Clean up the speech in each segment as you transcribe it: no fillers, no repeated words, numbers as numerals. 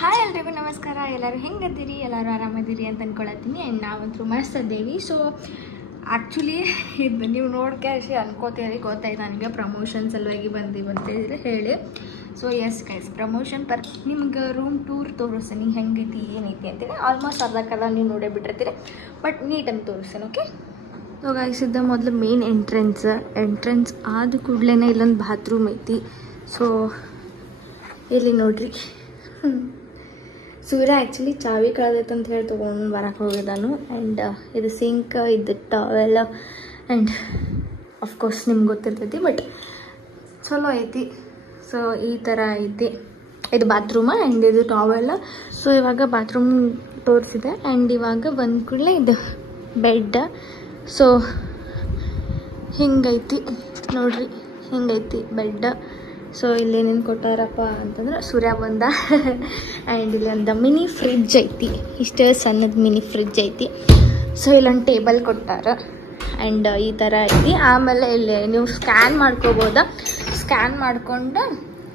Hi ಎಲ್ರಿಗೂ ನಮಸ್ಕಾರ. ಎಲ್ಲರೂ ಹೆಂಗದ್ದೀರಿ? ಎಲ್ಲರೂ ಆರಾಮದಿರಿ ಅಂತ ಅಂದ್ಕೊಳತ್ತೀನಿ. ಆ್ಯಂಡ್ ನಾವಂತೂ ಮಸ್ತ್ ಇದ್ದೀವಿ. ಸೊ ಆ್ಯಕ್ಚುಲಿ ಇದು ನೀವು ನೋಡ್ಕೆ ಅಷ್ಟೇ ಅನ್ಕೋತೀರಿ, ಗೊತ್ತಾಯ್ತು ನನಗೆ ಪ್ರಮೋಷನ್ ಸಲುವಾಗಿ ಬಂದೀವಿ ಅಂತೇಳಿ ಹೇಳಿ. ಸೊ ಎಸ್ ಗೈಸ್, ಪ್ರಮೋಷನ್ ನಿಮ್ಗೆ ರೂಮ್ ಟೂರ್ ತೋರಿಸ್ತೀನಿ, ಹೆಂಗೈತಿ ಏನೈತಿ ಅಂತೇಳಿ. ಆಲ್ಮೋಸ್ಟ್ ಅರ್ಧಕ್ಕಲ್ಲ ನೀವು ನೋಡೇ ಬಿಟ್ಟಿರ್ತೀರಿ, ಬಟ್ ನೀಟಾಗಿ ತೋರಿಸ್ತೀನಿ. ಓಕೆ, ಸೊ ಗೈಸ್ ಇದ್ದ ಮೊದಲು ಮೇನ್ ಎಂಟ್ರೆನ್ಸ್ ಆದ ಕೂಡಲೇ ಇಲ್ಲೊಂದು ಬಾತ್ರೂಮ್ ಐತಿ. ಸೊ ಇಲ್ಲಿ ನೋಡ್ರಿ, ಸೂರ್ಯ ಆ್ಯಕ್ಚುಲಿ ಚಾವಿ ಕಳೆದೈತೆ ಅಂತ ಹೇಳಿ ತೊಗೊಂಡು ಬರಕ್ಕೆ ಹೋಗಿದ್ದಾನು. ಆ್ಯಂಡ್ ಇದು ಸಿಂಕ್, ಇದು ಟವೆಲ್, ಆ್ಯಂಡ್ ಅಫ್ಕೋರ್ಸ್ ನಿಮ್ಗೆ ಗೊತ್ತಿರ್ತೈತಿ, ಬಟ್ ಚಲೋ ಐತಿ. ಸೊ ಈ ಥರ ಐತಿ ಇದು ಬಾತ್ರೂಮ, ಆ್ಯಂಡ್ ಇದು ಟವೆಲ್. ಸೊ ಇವಾಗ ಬಾತ್ರೂಮ್ ತೋರಿಸಿದೆ. ಆ್ಯಂಡ್ ಇವಾಗ ಬಂದ ಕೂಡಲೇ ಇದು ಬೆಡ್. ಸೊ ಹಿಂಗೈತಿ ನೋಡ್ರಿ, ಹಿಂಗೈತಿ ಬೆಡ್. ಸೊ ಇಲ್ಲೇನೇನು ಕೊಟ್ಟಾರಪ್ಪ ಅಂತಂದ್ರೆ ಸೂರ್ಯ ಬಂದ. ಆ್ಯಂಡ್ ಇಲ್ಲೊಂದು ಮಿನಿ ಫ್ರಿಡ್ಜ್ ಐತಿ, ಇಷ್ಟೇ ಸಣ್ಣದ ಮಿನಿ ಫ್ರಿಡ್ಜ್ ಐತಿ. ಸೊ ಇಲ್ಲೊಂದು ಟೇಬಲ್ ಕೊಟ್ಟಾರ. ಆ್ಯಂಡ್ ಈ ಥರ ಐತಿ. ಆಮೇಲೆ ಇಲ್ಲಿ ನೀವು ಸ್ಕ್ಯಾನ್ ಮಾಡ್ಕೋಬೋದ, ಸ್ಕ್ಯಾನ್ ಮಾಡ್ಕೊಂಡು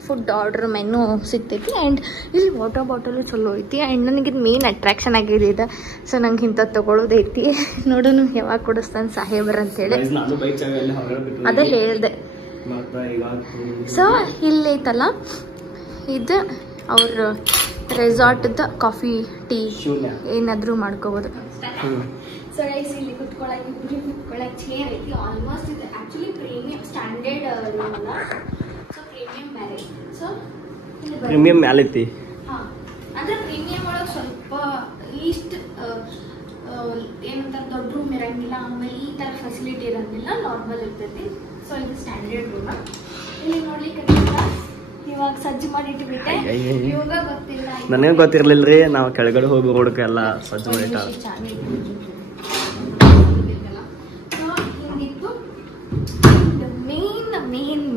ಫುಡ್ ಆರ್ಡ್ರ್ ಮೆನು ಸಿಗ್ತೈತಿ. ಆ್ಯಂಡ್ ಇಲ್ಲಿ ವಾಟರ್ ಬಾಟಲು ಚಲೋ ಐತಿ. ಆ್ಯಂಡ್ ನನಗೆ ಇದು ಮೇನ್ ಅಟ್ರಾಕ್ಷನ್ ಆಗಿದೆ ಇದು. ಸೊ ನಂಗೆ ಇಂಥ ತೊಗೊಳೋದೈತಿ. ನೋಡೋಣ ಯಾವಾಗ ಕೊಡಿಸ್ತಾನೆ ಸಾಹೇಬರ್ ಅಂತೇಳಿ, ಅದೇ ಹೇಳಿದೆ. ಸೊ ಇಲ್ಲೈತಲ್ಲ, ಇದು ಅವ್ರ ರೆಸಾರ್ಟ್ದ ಕಾಫಿ ಟೀ ಏನಾದರೂ ಮಾಡ್ಕೋಬೋದು. ಸೊ ಗೈಸ್ ಇಲ್ಲಿ ಕುತ್ಕೊಳ್ಳೋಕೆ ಚೇರ್ ಐತಿ. ಆಲ್ಮೋಸ್ಟ್ ಇದು ಆ್ಯಕ್ಚುಲಿ ಪ್ರೀಮಿಯಂ ಸ್ಟ್ಯಾಂಡರ್ಡ್ ರೂಮ್ ಅಲ್ಲ, ಸೊ ಪ್ರೀಮಿಯಂ ಬೇರೆ. ಸೊ ಪ್ರೀಮಿಯಂ ಮ್ಯಾಲೆ ಐತಿ. ಹಾಂ, ಅಂದರೆ ಪ್ರೀಮಿಯಂ ಒಳಗೆ ಸ್ವಲ್ಪ ಇಷ್ಟು ಏನಂತ ದೊಡ್ಡ ರೂಮ್ ಇರಂಗಿಲ್ಲ, ಆಮೇಲೆ ಈ ಥರ ಫೆಸಿಲಿಟಿ ಇರಂಗಿಲ್ಲ, ನಾರ್ಮಲ್ ಇರ್ತೈತಿ. ಸೊ ಇದು ಸ್ಟ್ಯಾಂಡರ್ಡ್ ರೂಮ್. ಇಲ್ಲಿ ನೋಡ್ಲಿಕ್ಕೆ ಇವಾಗ ಸಜ್ಜು ಮಾಡಿ ಇಟ್ಬಿಟ್ಟೆ. ಇವಾಗ ಗೊತ್ತಿಲ್ಲ, ನನಗೆ ಗೊತ್ತಿರ್ಲಿಲ್ಲ ರೀ. ನಾವು ಕೆಳಗಡೆ ಹೋಗಿ ರೋಡ್ಗೆ ಎಲ್ಲ ಸಜ್ಜು ಮಾಡಿಟ್ಟ. ಸೊ ಹಿಂಗಿತ್ತು.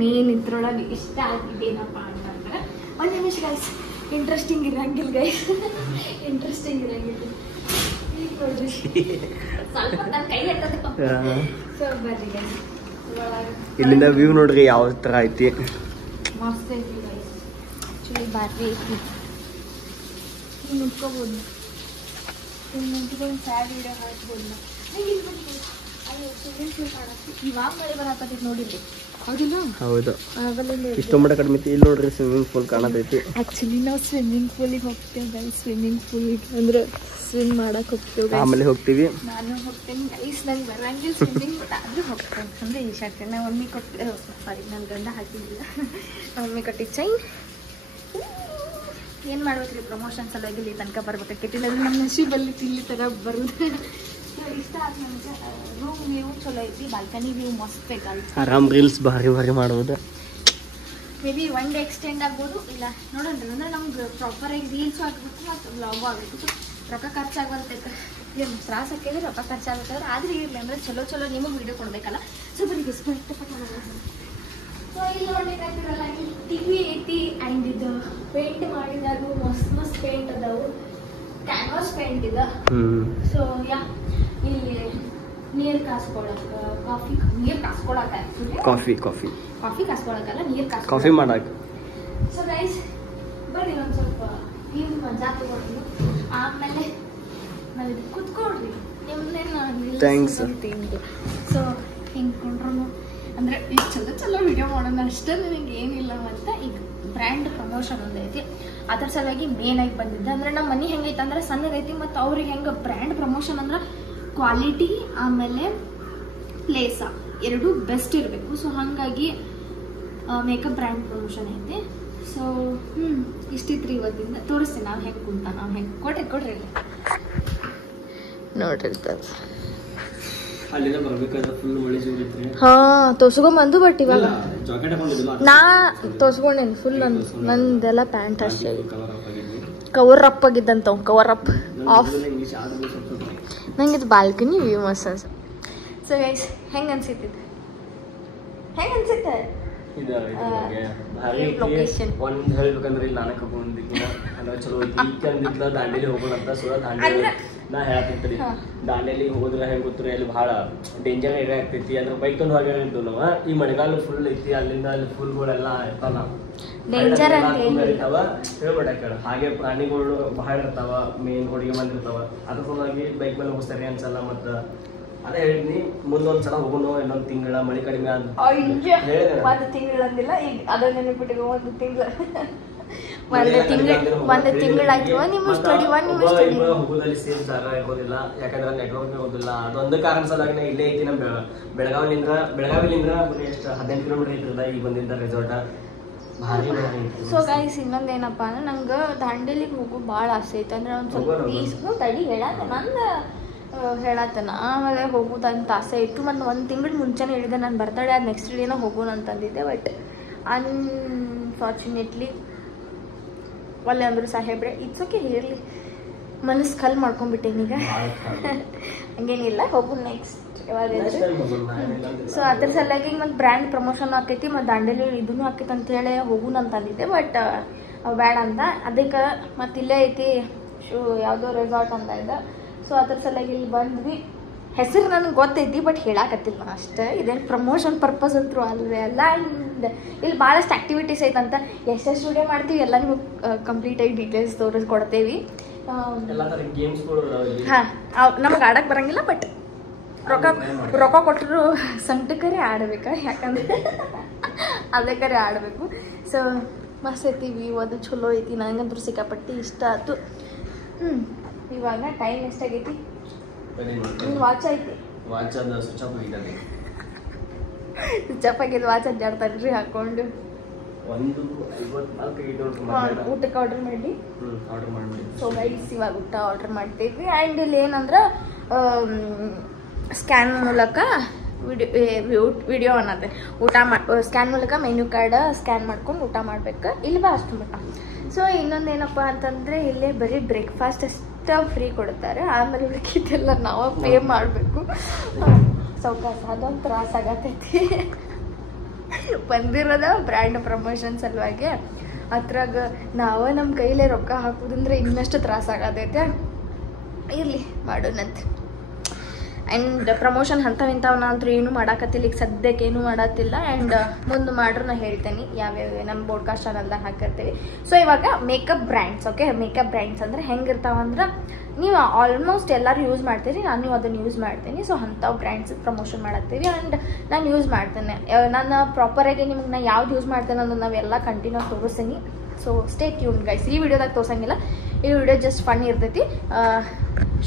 ಮೇನ್ ಇದ್ರೊಳಗೆ ಇಷ್ಟ ಆಗಿದ್ದೇನಪ್ಪ ಅಂತಂದ್ರೆ, ಒಂದು ನಿಮಿಷ ಗೈಸ್, ಇಂಟ್ರೆಸ್ಟಿಂಗ್ ಇರಂಗಿಲ್ಲ ಗೈಸ್, ಇಂಟ್ರೆಸ್ಟಿಂಗ್ ಇರಂಗಿಲ್ಲ. ಈಗ ನೋಡ್ರಿ ಸ್ವಲ್ಪ ನನ್ನ ಕೈ ಎತ್ತದ. ಸೊ ಬರ್ರಿ ಗೈಸ್, ಇಲ್ಲಿಂದ ವ್ಯೂ ನೋಡ್ರಿ ಯಾವ ತರ ಐತಿ. ಮಸ್ತ್ ಐತಿ ಗೈಸ್, ಆ್ಯಕ್ಚುಲಿ ಬಾರಿ ಐತಿ. ಹಿಂಗೆ ನಿಂತ್ಕೋಬೋದು, ಹಿಂಗೆ ನಿಂತ್ಕೊಂಡು ಸ್ಯಾಡ್ ವಿಡಿಯೋ ಹಾಕ್ಬೋದು. ಅಲ್ಲಿ ಸ್ವಿಮ್ಮಿಂಗ್ ಪೂಲ್ ಕಾಣತ್ತೆ. ಇವಾಗ ಮಳೆ ಬರತ್ತೈತಿ ನೋಡಿರಿ, ಹೌದಿಲ್ಲ? ಹೌದು, ಇಷ್ಟು ಮಟ್ಟ ಕಡಿಮೆ ಐತಿ. ಇಲ್ಲಿ ನೋಡ್ರಿ ಸ್ವಿಮ್ಮಿಂಗ್ ಪೂಲ್ ಕಾಣತೈತಿ. ಆ್ಯಕ್ಚುಲಿ ನಾವು ಸ್ವಿಮ್ಮಿಂಗ್ ಪೂಲಿಗೆ ಹೋಗ್ತೇವೆ ಗೈಸ್. ಸ್ವಿಮ್ಮಿಂಗ್ ಪೂಲಿಗೆ ಅಂದ್ರೆ ಸ್ವಿಮ್ ಮಾಡಕ್ಕೆ ಹೋಗ್ತೇವೆ. ಆಮೇಲೆ ಹೋಗ್ತೀವಿ. ನಾನು ಹೋಗ್ತೇನೆ ಗೈಸ್, ನಂಗೆ ಬರಂಗಿಲ್ಲ ಸ್ವಿಮ್ಮಿಂಗ್, ಬಟ್ ಆದರೂ ಹೋಗ್ತೇನೆ. ಅಂದರೆ ಈ ಶರ್ಟ್ ನಾವು ಮಮ್ಮಿ ಕೊಟ್ಟು, ಸಾರಿ ನನ್ನ ಗಂಡ ಹಾಕಿದ್ದಿಲ್ಲ, ಮಮ್ಮಿ ಕೊಟ್ಟಿದ್ದು ಚೈನ್. ಏನು ಮಾಡ್ಬೇಕ್ರಿ, ಪ್ರಮೋಷನ್ ಸಲುವಾಗಿ ಇಲ್ಲಿ ತನಕ ಬರ್ಬೇಕಾಗಿತ್ತು. ಇಲ್ಲ ನಮ್ಮ ನಶೀಬಲ್ಲಿ ಇಲ್ಲಿ ಥರ ಬರೋದು ಇಷ್ಟ ಆಯ್ತು ನನಗೆ. ರೂಮ್ ವ್ಯೂ ಚಲೋ ಐತಿ, ಬಾಲ್ಕನಿ ವ್ಯೂ ಮಸ್ತ್ ಬೇಕಲ್ಲ. ಆರಾಮ್ ರೀಲ್ಸ್ ಭಾರಿ ಮಾಡೋದು. May be one day extend ಆಗ್ಬೋದು, ಇಲ್ಲ ನೋಡೋಣ. ಅಂದರೆ ನಮ್ಗೆ ಪ್ರಾಪರಾಗಿ ರೀಲ್ಸು ಆಗಬೇಕು ಮತ್ತು ವ್ಲಾಗು ಆಗಬೇಕು. ಸೊ ರೊಕ್ಕ ಖರ್ಚಾಗಲ್ತೈತೆ, ಏನು ತ್ರಾಸ ಹಾಕಿದ್ರೆ ರೊಕ್ಕ ಖರ್ಚಾಗುತ್ತೆ. ಆದರೆ ಇರಲಿ ಅಂದರೆ ಚಲೋ ನಿಮಗೆ ವೀಡಿಯೋ ಕೊಡಬೇಕಲ್ಲ. ಸೊ ಬರೀ ಇಷ್ಟಪಟ್ಟು ಸೊ ಇಲ್ಲಿ ನೋಡ್ಲಿಕ್ಕಾಗ್ತಿರಲ್ಲ, ಇಲ್ಲಿ ಟಿ ವಿ ಐತಿ. ಆ್ಯಂಡ್ ಇದು ಪೇಂಟ್ ಮಾಡಿದಾರು ಮಸ್ತ್ ಪೇಂಟ್ ಅದಾವು, ಕ್ಯಾನ್ವಾಸ್ ಪೇಂಟ್ ಇದೆ. ಸೊ ಯಾ, ಇಲ್ಲಿ ನೀರು ಕಾಸ್ಕೊಳಕ್ಕೆ, ನೀರು ಕಾಸ್ಕೊಳಕ್ಕೆ, ಆ್ಯಕ್ಚುಲಿ ಕಾಫಿ ಕಾಸ್ಕೊಳಕ್ಕಲ್ಲ, ನೀರು ಕಾಫಿ ಮಾಡಕ್ಕೆ. ಸೊ ಗೈಸ್ ಬರ್ರಿ ಒಂದು ಸ್ವಲ್ಪ ನೀವು ಮಜಾ ತಗೊಂಡು ಆಮೇಲೆ ನಾವು ಇದು ಕುತ್ಕೊಳ್ರಿ. ನಿಮ್ಮನ್ನೇನು ಸೊ ಹಿಂಗೆ ಕೊಂಡ್ರು ಅಂದರೆ ಇಷ್ಟು ಚಲೋ ವಿಡಿಯೋ ಮಾಡೋಣ ಅಷ್ಟೇ, ನನಗೆ ಏನಿಲ್ಲ ಅಂತ. ಈಗ ಬ್ರ್ಯಾಂಡ್ ಪ್ರಮೋಷನ್ ಒಂದೈತಿ, ಅದ್ರ ಸಲುವಾಗಿ ಮೇನಾಗಿ ಬಂದಿದ್ದೆ. ಅಂದರೆ ನಮ್ಮ ಮನೆ ಹೆಂಗೈತೆ ಅಂದ್ರೆ ಸಣ್ಣದೈತಿ, ಮತ್ತು ಅವ್ರಿಗೆ ಹೆಂಗೆ ಬ್ರ್ಯಾಂಡ್ ಪ್ರಮೋಷನ್ ಅಂದ್ರೆ ಕ್ವಾಲಿಟಿ ಆಮೇಲೆ ಪ್ಲೇಸ ಎರಡೂ ಬೆಸ್ಟ್ ಇರಬೇಕು. ಸೊ ಹಾಗಾಗಿ ಮೇಕಪ್ ಬ್ರ್ಯಾಂಡ್ ಪ್ರಮೋಷನ್ ಐತಿ. ಸೊ ಇಷ್ಟಿತ್ರಿ ಇವತ್ತಿಂದ. ತೋರಿಸ್ತೀನಿ ನಾವು ಹೆಂಗೆ ಕುಂತ, ನಾವು ಹೆಂಗೆ ಕೊಡ್ರಿ ಇಲ್ಲಿ ನೋಡಿರ್ತಾರೆ. ಹಾಂ ತೋರ್ಸ್ಕೊಂಬಂದು, ಬಟ್ ಇವಾಗ ನಾ ತೋರ್ಸ್ಕೊಂಡೇನಿ ಫುಲ್. ನಂದೆಲ್ಲ ಪ್ಯಾಂಟ್ ಅಷ್ಟೇ ಕವರ್ ಅಪ್ ಆಗಿದ್ದಂತ, ಕವರ್ ಅಪ್ ಆಫ್. ನಂಗೆ ಇದು ಬಾಲ್ಕನಿ ವ್ಯೂ ಮಸ್ತ್ ಅನ್ಸ. ಸೊ ಗೈಸ್ ಹೆಂಗೆ ಅನ್ಸಿತ್ತು? ಲೊಕೇಶನ್ ಒಂದು ಹೇಳ್ಬೇಕಂದ್ರೆ ಇಲ್ಲಿ ನಾನೇ ಕರ್ಕೊಂಡಿದ್ದೆ ಚಲೋ ಐತಿ. ದಾಂಡೇಲಿ ಹೋಗೋಣ ಅಂತ ದಾಂಡೇಲಿ ನಾ ಹೇಳತ್ತೀನಿ. ದಾಂಡೇಲಿ ಹೋದ್ರೆ ಹೆಂಗೆ ಗೊತ್ತಿರ, ಅಲ್ಲಿ ಭಾಳ ಡೇಂಜರ್ ಏರಿಯಾ ಆಗ್ತೈತಿ. ಅಂದ್ರೆ ಬೈಕ್ ತಂದು ಹೋಗಿದ್ದು ನಾವು. ಈ ಮಳೆಗಾಲ ಫುಲ್ ಐತಿ, ಅಲ್ಲಿಂದ ಅಲ್ಲಿ ಫುಲ್ಗಳೆಲ್ಲ ಇರ್ತಾವ. ಡೇಂಜರ್ ಅಂತ ಇರ್ತಾವ ಹೇಳ್ಬೇಡ ಕೇಳ. ಹಾಗೆ ಪ್ರಾಣಿಗಳು ಬಹಳ ಇರ್ತಾವ, ಮೇನ್ ರೋಡಿಗೆ ಬಂದಿರ್ತಾವ. ಅದ್ರ ಸಲುವಾಗಿ ಬೈಕ್ ಮೇಲೆ ಹೋಗಿ ಸರಿ ಅನ್ಸಲ್ಲ. ಮತ್ತ ಅದೇ ಹೇಳಿದ್ನಿ, ಮುಂದೊಂದ್ಸಲ ಹೋಗೋಣ, ಇನ್ನೊಂದು ತಿಂಗಳ ಮಳೆ ಕಡಿಮೆ ಅಂತ ಹೇಳಿದೆ. ಒಂದು ತಿಂಗಳು ಅಂದಿಲ್ಲ, ಈಗ ಅದನ್ನ ನೆನಪಿಟ್ಟಿಗೆ ಒಂದು ತಿಂಗಳು ತಿಂಗಳಾಯ್ತು. ನಿಮ್ಮ ಸ್ಟಡಿ ಹೋಗೋದಲ್ಲಿ ಸೇಮ್ ಜಾಗ ಇರೋದಿಲ್ಲ, ಯಾಕಂದ್ರೆ ನೆಟ್ವರ್ಕ್ ಇರೋದಿಲ್ಲ. ಅದೊಂದು ಕಾರಣ ಸಲುವಾಗಿ ಇಲ್ಲೇ ಐತಿ. ನಮ್ಮ ಬೆಳಗಾವಿಲಿಂದ ಎಷ್ಟು 18 ಕಿಲೋಮೀಟರ್ ಐತಿಲ್ಲ ಈಗ ಬಂದಿದ್ದ ರೆಸಾರ್ಟ್. ಭಾರಿ ಭಾರಿ. ಸೊ ಗೈಸ್, ಇನ್ನೊಂದೇನಪ್ಪ ಅಂದ್ರೆ ನಂಗೆ ದಾಂಡೇಲಿಗೆ ಹೋಗೋ ಭಾಳ ಆಸೆ ಐತೆ. ಅಂದ್ರೆ ಒಂದು ಸ್ವಲ್ಪ ಪೀಸ್ಫುಲ್ ತಡಿ ಹೇಳತ್ತನ ಆಮೇಲೆ ಹೋಗೋದಂತ ಆಸೆ ಇತ್ತು. ಮತ್ತು ಒಂದು ತಿಂಗಳು ಮುಂಚೆನೇ ಹೇಳಿದೆ ನಾನು ಬರ್ತಡೆ ಅದು ನೆಕ್ಸ್ಟ್ ಡೇನ ಹೋಗೋಣ ಅಂತಂದಿದ್ದೆ. ಬಟ್ ಅನ್ಫಾರ್ಚುನೇಟ್ಲಿ ಒಳ್ಳೆ ಅಂದರು ಸಾಹೇಬ್ರೆ. ಇಟ್ಸ್ ಓಕೆ, ಇರಲಿ, ಮನಸ್ಸು ಕಲ್ ಮಾಡ್ಕೊಂಡ್ಬಿಟ್ಟೇನಿ ಈಗ. ಹಂಗೇನಿಲ್ಲ, ಹೋಗು ನೆಕ್ಸ್ಟ್ ಯಾವಾಗಾದ್ರು. ಸೊ ಅದ್ರ ಸಲುವಾಗಿ ಮತ್ತು ಬ್ರ್ಯಾಂಡ್ ಪ್ರಮೋಷನ್ ಆಕೈತಿ, ಮತ್ತು ದಾಂಡೇಲಿ ಇದೂ ಆಕೈತಿ ಅಂತೇಳಿ ಹೋಗೋಣ ಅಂತಂದಿದ್ದೆ. ಬಟ್ ಬೇಡ ಅಂತ. ಅದಕ್ಕೆ ಮತ್ತು ಇಲ್ಲೇ ಐತಿ ಯಾವುದೋ ರೆಸಾರ್ಟ್ ಅಂತ ಇದೆ. ಸೊ ಅದ್ರ ಸಲುವಾಗಿ ಇಲ್ಲಿ ಬಂದ್ವಿ. ಹೆಸರು ನನಗೆ ಗೊತ್ತೈತಿ, ಬಟ್ ಹೇಳಾಕತ್ತಿಲ್ಲ ನಾನು ಅಷ್ಟೇ. ಇದೇನು ಪ್ರಮೋಷನ್ ಪರ್ಪಸ್ ಅಂತೂ ಅಲ್ವೇ ಅಲ್ಲ. ಆ್ಯಂಡ್ ಇಲ್ಲಿ ಭಾಳಷ್ಟು ಆ್ಯಕ್ಟಿವಿಟೀಸ್ ಐತಂತ. ಎಷ್ಟೆಷ್ಟು ವಿಡಿಯೋ ಮಾಡ್ತೀವಿ ಎಲ್ಲ ನಿಮಗೆ ಕಂಪ್ಲೀಟಾಗಿ ಡೀಟೇಲ್ಸ್ ತೋರಿಸ್ಕೊಡ್ತೇವಿ. ಹಾಂ, ನಮಗೆ ಆಡಕ್ಕೆ ಬರೋಂಗಿಲ್ಲ, ಬಟ್ ರೊಕ್ಕ ಕೊಟ್ಟರು ಸಂಟಕರೇ ಆಡಬೇಕು, ಯಾಕಂದ್ರೆ ಅದಕ್ಕರೆ ಆಡಬೇಕು. ಸೊ ಮಸ್ತ್ ಐತಿ, ವ್ಯೂ ಅದು ಚಲೋ ಐತಿ. ನನಗಂತೂ ಸಿಕ್ಕಾಪಟ್ಟಿ ಇಷ್ಟ ಆಯ್ತು. ಇವಾಗ ಟೈಮ್ ಎಷ್ಟಾಗೈತಿ? ವಾಚ್ ಐತಿ, ಸ್ವಿಚ್ ಆಫ್ ಆಗಿದ್ದು ವಾಚ್ ಅಡ್ಡಾಡ್ತಾರ್ರಿ ಹಾಕೊಂಡು. ಊಟಕ್ಕೆ ಆರ್ಡರ್ ಮಾಡಿ. ಸೊ ಗೈಸ್, ಇವಾಗ ಊಟ ಆರ್ಡರ್ ಮಾಡ್ತೀವಿ. ಆ್ಯಂಡ್ ಇಲ್ಲಿ ಏನಂದ್ರೆ ಸ್ಕ್ಯಾನ್ ಮೂಲಕ ವಿಡಿಯೋ ಅನ್ನತ್ತೆ. ಊಟ ಸ್ಕ್ಯಾನ್ ಮೂಲಕ ಮೆನ್ಯೂ ಕಾರ್ಡ್ ಸ್ಕ್ಯಾನ್ ಮಾಡ್ಕೊಂಡು ಊಟ ಮಾಡ್ಬೇಕು. ಇಲ್ಲಿ ಬಾ ಅಷ್ಟು ಮಟ್ಟ. ಸೊ ಇನ್ನೊಂದೇನಪ್ಪ ಅಂತಂದರೆ ಇಲ್ಲೇ ಬರೀ ಬ್ರೇಕ್ಫಾಸ್ಟ್ ಅಷ್ಟು ಫ್ರೀ ಕೊಡ್ತಾರೆ. ಆಮೇಲೆ ಉಳಿಕಿದ್ದೆಲ್ಲ ನಾವು ಪೇ ಮಾಡಬೇಕು. ಸೌಕಾಸ ಅದೊಂದು ತ್ರಾಸ ಆಗತೈತಿ. ಬಂದಿರೋದ ಬ್ರ್ಯಾಂಡ್ ಪ್ರಮೋಷನ್ ಸಲುವಾಗಿ. ಅದ್ರಾಗ ನಾವು ನಮ್ಮ ಕೈಲೇ ರೊಕ್ಕ ಹಾಕೋದಂದ್ರೆ ಇನ್ನಷ್ಟು ತ್ರಾಸ ಆಗತೈತೆ. ಇರಲಿ, ಮಾಡೋಣಂತೆ. ಆ್ಯಂಡ್ ಪ್ರಮೋಷನ್ ಇಂಥವನ್ನ ಅಂತೂ ಏನೂ ಮಾಡಾಕತ್ತಿಲ್ಲ ಈಗ ಸದ್ಯಕ್ಕೆ, ಏನೂ ಮಾಡತ್ತಿಲ್ಲ. ಆ್ಯಂಡ್ ಮುಂದೆ ಮಾಡ್ರೂ ನಾನು ಹೇಳ್ತೇನೆ ಯಾವ್ಯಾವ ನಮ್ಮ ಬೋಡ್ಕಾಸ್ಟ್ ಚಾನಲ್ದಾಗ ಹಾಕಿರ್ತೀವಿ. ಸೊ ಇವಾಗ makeup brands. Okay, makeup brands ಅಂದರೆ ಹೆಂಗಿರ್ತಾವಂದ್ರೆ ನೀವು ಆಲ್ಮೋಸ್ಟ್ ಎಲ್ಲರೂ ಯೂಸ್ ಮಾಡ್ತೀರಿ, ನಾನು ಅದನ್ನು ಯೂಸ್ ಮಾಡ್ತೀನಿ. ಸೊ ಅಂಥವು ಬ್ರ್ಯಾಂಡ್ಸ್ ಪ್ರಮೋಷನ್ ಮಾಡತ್ತೀವಿ. ಆ್ಯಂಡ್ ನಾನು ಯೂಸ್ ಮಾಡ್ತೇನೆ. ನಾನು ಪ್ರಾಪರಾಗಿ ನಿಮ್ಗೆ ನಾನು ಯಾವ್ದು ಯೂಸ್ ಮಾಡ್ತೇನೆ ಅನ್ನೋದು ನಾವೆಲ್ಲ ಕಂಟಿನ್ಯೂ ತೋರಿಸ್ತೀನಿ. So stay tune guys. ಈ ವಿಡಿಯೋದಾಗ ತೋರ್ಸಂಗಿಲ್ಲ, ಈ ವಿಡಿಯೋ ಜಸ್ಟ್ ಫನ್ ಇರ್ತೈತಿ.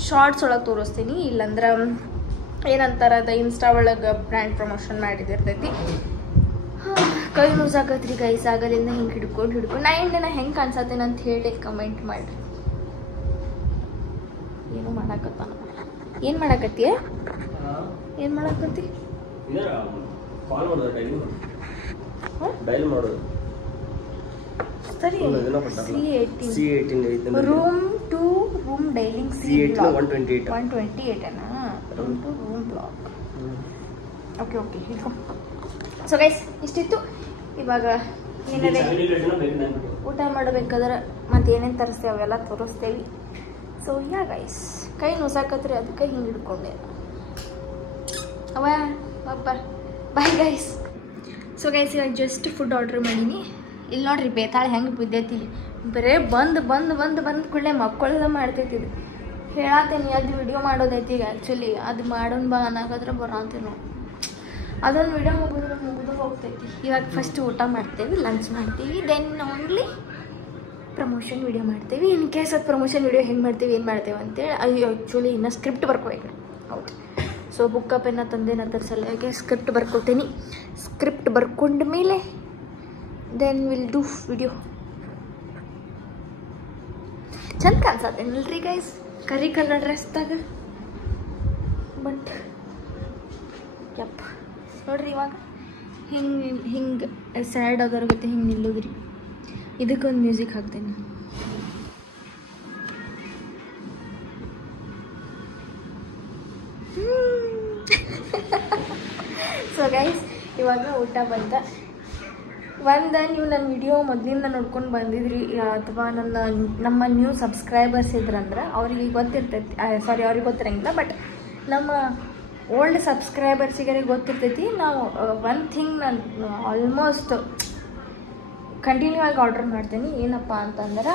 ಶಾರ್ಟ್ಸ್ ಒಳಗೆ ತೋರಿಸ್ತೀನಿ, ಇಲ್ಲಾಂದ್ರೆ ಏನಂತಾರೆ ಅದು ಇನ್ಸ್ಟಾ ಒಳಗೆ ಬ್ರ್ಯಾಂಡ್ ಪ್ರಮೋಷನ್ ಮಾಡಿದಿರ್ತೈತಿ. ಕೈ ಯೂಸ್ ಆಗತ್ರಿ ಗೈಸ್. ಆಗಲಿಂದ ಹಿಂಗೆ ಹಿಡ್ಕೊಂಡು ನಾ ಹೆಂಗೆ ಕಾಣಿಸತ್ತೇನೆ ಅಂತ ಹೇಳಿ ಕಮೆಂಟ್ ಮಾಡಿರಿ. ಏನು ಮಾಡಾಕತ್ತಾನ? ಏನು ಮಾಡಾಕತ್ತಿ? ಏನು ಮಾಡಾಕತ್ತಿ? ಸರಿ, C18 room to room dialling C18 128 room to room block. Okay okay, so guys ಇಷ್ಟಿತ್ತು. ಇವಾಗ ಏನಾರೆ ಊಟ ಮಾಡಬೇಕಾದ್ರೆ ಮತ್ತೆ ಏನೇನು ತರಿಸ್ತೇವೆ ಅವೆಲ್ಲ ತೋರಿಸ್ತೇವೆ. ಸೊ ಯಾ ಗೈಸ್, ಕೈ ನುಸಾಕತ್ರಿ ಅದಕ್ಕೆ ಹಿಂಗೆ ಹಿಡ್ಕೊಂಡೆ ಅವ ಅಪ್ಪ. Bye guys. ಸೊ ಗೈಸ್, ಇವಾಗ ಜಸ್ಟ್ ಫುಡ್ ಆರ್ಡ್ರ್ ಮಾಡೀನಿ. ಇಲ್ಲಿ ನೋಡ್ರಿ ಬೇತಾಳೆ ಹೆಂಗೆ ಬಿದ್ದೈತಿಲಿ. ಬರೇ ಬಂದು ಕೂಡಲೇ ಮಕ್ಕಳದ ಮಾಡ್ತೈತಿದ್ದು. ಹೇಳತ್ತೇನೆ ಅದು ವಿಡಿಯೋ ಮಾಡೋದೈತಿ ಈಗ. ಆ್ಯಕ್ಚುಲಿ ಅದು ಮಾಡೋಣ ಬಾ ಅನ್ನಾಗದ್ರೆ ಬರೋಂತೀವಿ ನಾವು. ಅದೊಂದು ವಿಡಿಯೋ ಮುಗಿದು ಹೋಗ್ತೈತಿ. ಇವಾಗ ಫಸ್ಟ್ ಊಟ ಮಾಡ್ತೇವೆ, ಲಂಚ್ ಮಾಡ್ತೀವಿ, ದೆನ್ ಓನ್ಲಿ ಪ್ರಮೋಷನ್ ವಿಡಿಯೋ ಮಾಡ್ತೀವಿ. ಇನ್ ಕೇಸ್ ಅದು ಪ್ರಮೋಷನ್ ವಿಡಿಯೋ ಹೆಂಗೆ ಮಾಡ್ತೀವಿ, ಏನು ಮಾಡ್ತೇವೆ ಅಂತೇಳಿ ಅಯ್ಯೋ ಆ್ಯಕ್ಚುಲಿ ಇನ್ನೂ ಸ್ಕ್ರಿಪ್ಟ್ ಬರ್ಕೋಬೇಕು. ಹೌದು, ಸೊ ಬುಕ್ಕ ಪೆನ್ನ ತಂದೇನ ಅದ್ರ ಸಲುವಾಗಿ ಸ್ಕ್ರಿಪ್ಟ್ ಬರ್ಕೋತೀನಿ. ಸ್ಕ್ರಿಪ್ಟ್ ಬರ್ಕೊಂಡ ಮೇಲೆ ದೆನ್ ವಿಲ್ ಡೂ ವಿಡಿಯೋ. ಚಂದ ಕಾಣಿಸತ್ತೇನಲ್ರಿ ಗೈಸ್ ಕರಿ ಕಲರ್ ಡ್ರೆಸ್ದಾಗ. ಬಟ್ ಯಪ್ಪ ನೋಡ್ರಿ, ಇವಾಗ ಹಿಂಗೆ ಸ್ಯಾಡ್ ಆದವ್ರ ಗೊತ್ತೆ ಹಿಂಗೆ ನಿಲ್ಲೋದ್ರಿ. ಇದಕ್ಕೊಂದು ಮ್ಯೂಸಿಕ್ ಹಾಕ್ತೇನೆ. ಸೊ ಗೈಸ್, ಇವಾಗ ಊಟ ಬಂತ. ನೀವು ನನ್ನ ವಿಡಿಯೋ ಮೊದಲಿಂದ ನೋಡ್ಕೊಂಡು ಬಂದಿದ್ರಿ ಅಥವಾ ನಮ್ಮ ನ್ಯೂ ಸಬ್ಸ್ಕ್ರೈಬರ್ಸ್ ಇದ್ರಂದ್ರೆ ಅವ್ರಿಗೆ ಗೊತ್ತಿರ್ತೈತಿ. ಸಾರಿ, ಅವ್ರಿಗೆ ಗೊತ್ತಿರಂಗಿಲ್ಲ, ಬಟ್ ನಮ್ಮ ಓಲ್ಡ್ ಸಬ್ಸ್ಕ್ರೈಬರ್ಸಿಗೆ ಗೊತ್ತಿರ್ತೈತಿ. ನಾವು ಒನ್ ಥಿಂಗ್ ನಾನು ಆಲ್ಮೋಸ್ಟ್ ಕಂಟಿನ್ಯೂ ಆಗಿ ಆರ್ಡ್ರ್ ಮಾಡ್ತೀನಿ. ಏನಪ್ಪ ಅಂತಂದ್ರೆ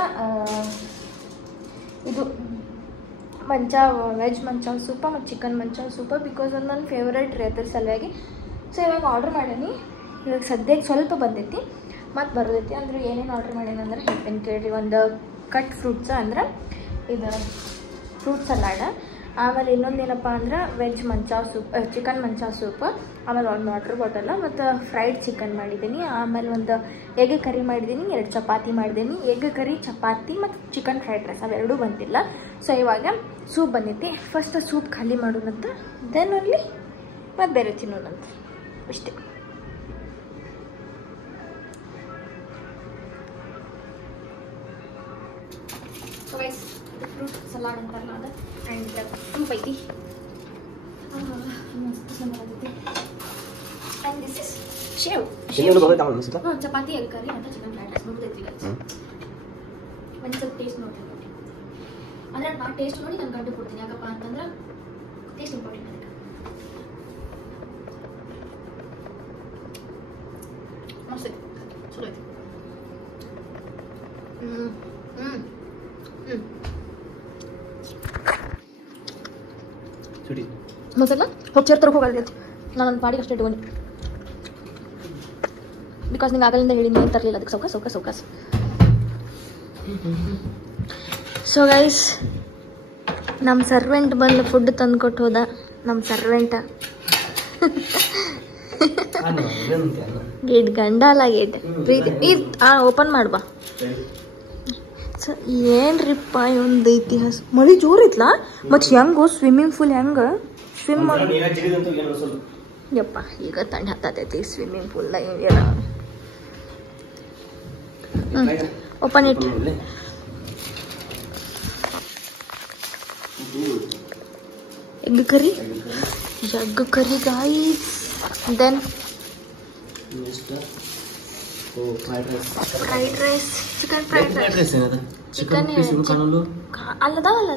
ಇದು ವೆಜ್ ಮಂಚಾವ್ ಸೂಪ ಮತ್ತು ಚಿಕನ್ ಮಂಚಾವ್ ಸೂಪ, ಬಿಕಾಸ್ ಅದು ನನ್ನ ಫೇವ್ರೇಟ್ ರೀ ಅದ್ರ ಸಲುವಾಗಿ. ಸೊ ಇವಾಗ ಆರ್ಡ್ರ್ ಮಾಡೀನಿ. ಇವಾಗ ಸದ್ಯಕ್ಕೆ ಸ್ವಲ್ಪ ಬಂದೈತಿ, ಮತ್ತು ಬರೋದೈತಿ. ಅಂದ್ರೆ ಏನೇನು ಆರ್ಡ್ರ್ ಮಾಡೀನಿ ಅಂದ್ರೆ ಹೇಳ್ತೀನಿ ಕೇಳಿರಿ. ಒಂದು ಕಟ್ ಫ್ರೂಟ್ಸ್ ಅಂದ್ರೆ ಇದು ಫ್ರೂಟ್ ಸಲಾಡ್, ಆಮೇಲೆ ಇನ್ನೊಂದೇನಪ್ಪ ಅಂದ್ರೆ ವೆಜ್ ಮಂಚಾವ್ ಸೂಪ್, ಚಿಕನ್ ಮಂಚಾವ್ ಸೂಪ್, ಆಮೇಲೆ ಒಂದು ವಾಟರ್ ಬಾಟಲ್ ಮತ್ತು ಫ್ರೈಡ್ ಚಿಕನ್ ಮಾಡಿದ್ದೀನಿ. ಆಮೇಲೆ ಒಂದು ಎಗ್ ಕರಿ ಮಾಡಿದ್ದೀನಿ, 2 ಚಪಾತಿ ಮಾಡಿದ್ದೀನಿ. ಎಗ್ ಕರಿ, ಚಪಾತಿ ಮತ್ತು ಚಿಕನ್ ಫ್ರೈಡ್ ರೈಸ್ ಅವೆರಡೂ ಬಂದಿಲ್ಲ. ಸೊ ಇವಾಗ ಸೂಪ್ ಬಂದೈತಿ. ಫಸ್ಟ್ ಸೂಪ್ ಖಾಲಿ ಮಾಡೋಣಂತ, ದೆನ್ ಓನ್ಲಿ ಮತ್ತು ಬೇರೆ ತಿನ್ನೋಣಂತ, ಇಷ್ಟೇ. ಸೊ ಗೈಸ್, ಇದು ಫ್ರೂಟ್ ಸಲಾಡ್ ಅಂತಾರಲ್ಲ ಅದು, ಆ್ಯಂಡ್ ಸೂಪ್ ಐತಿ. ಮಸ್ತ್ ಚೆನ್ನಾಗೈತಿ. And this is shave. ಚಪಾತಿ, ಎಗ್ ಕರಿ ಮತ್ತು ಚಿಕನ್ ಫ್ರೈಡ್ ರೈಸ್ ಮುಗ್ದೈತಿ. ಒಂದು ಸ್ವಲ್ಪ ಟೇಸ್ಟ್ ನೋಡ್ತೀನಿ. ಅಂದರೆ ನಾನು ಟೇಸ್ಟ್ ನೋಡಿ ನಾನು ಗಂಟು ಕೊಡ್ತೀನಿ. ಯಾಕಪ್ಪ ಅಂತಂದ್ರೆ ಟೇಸ್ಟ್ ಇಂಪಾರ್ಟೆಂಟ್ ಅದಕ್ಕೆ. ಮಸ್ತ್ ಐತಿ, ಚಲೋ ಐತಿ. ಮಸಾಲ ಹೋಗಿ ತರಕ್ಕೆ ಹೋಗಲ್ರಿ. ನಾನು ನನ್ನ ಪಾಡಿಗೆ ಅಷ್ಟೇ ಇಟ್ಕೊಂಡು, ಬಿಕಾಸ್ ನಿಂಗೆ ಆಗಲಿಂದ ಹೇಳಿ ಏನು ತರಲಿಲ್ಲ ಅದಕ್ಕೆ ಸೌಕಾಸ್. ಸೊ ಗೈಸ್, ನಮ್ಮ ಸರ್ವೆಂಟ್ ಬಂದು ಫುಡ್ ತಂದು ಕೊಟ್ಟು ಹೋದ. ನಮ್ಮ ಸರ್ವೆಂಟ ಗೇಟ್ ಗಂಡ ಅಲ್ಲ, ಗೇಟ್ ಪ್ರೀತಿ. ಓಪನ್ ಮಾಡ್ಬಾ. ಸೊ ಏನ್ರಿಪ್ಪ ಒಂದು ಇತಿಹಾಸ. ಮಳೆ ಜೋರು ಐತ್ಲಾ, ಮತ್ತು ಹೆಂಗೋ ಸ್ವಿಮ್ಮಿಂಗ್ ಫೂಲ್ ಹೆಂಗೆ ಸ್ವಿಮ್ ಮಾಡಿ. ಯಪ್ಪ, ಈಗ ತಂಡ ಹತ್ತೈತಿ ಸ್ವಿಮ್ಮಿಂಗ್ ಪೂಲ್ದಾಗ. Open it. Egg curry guys. Then fried rice, chicken fried rice, chicken ಅಲ್ಲದಾವಲ್ಲ.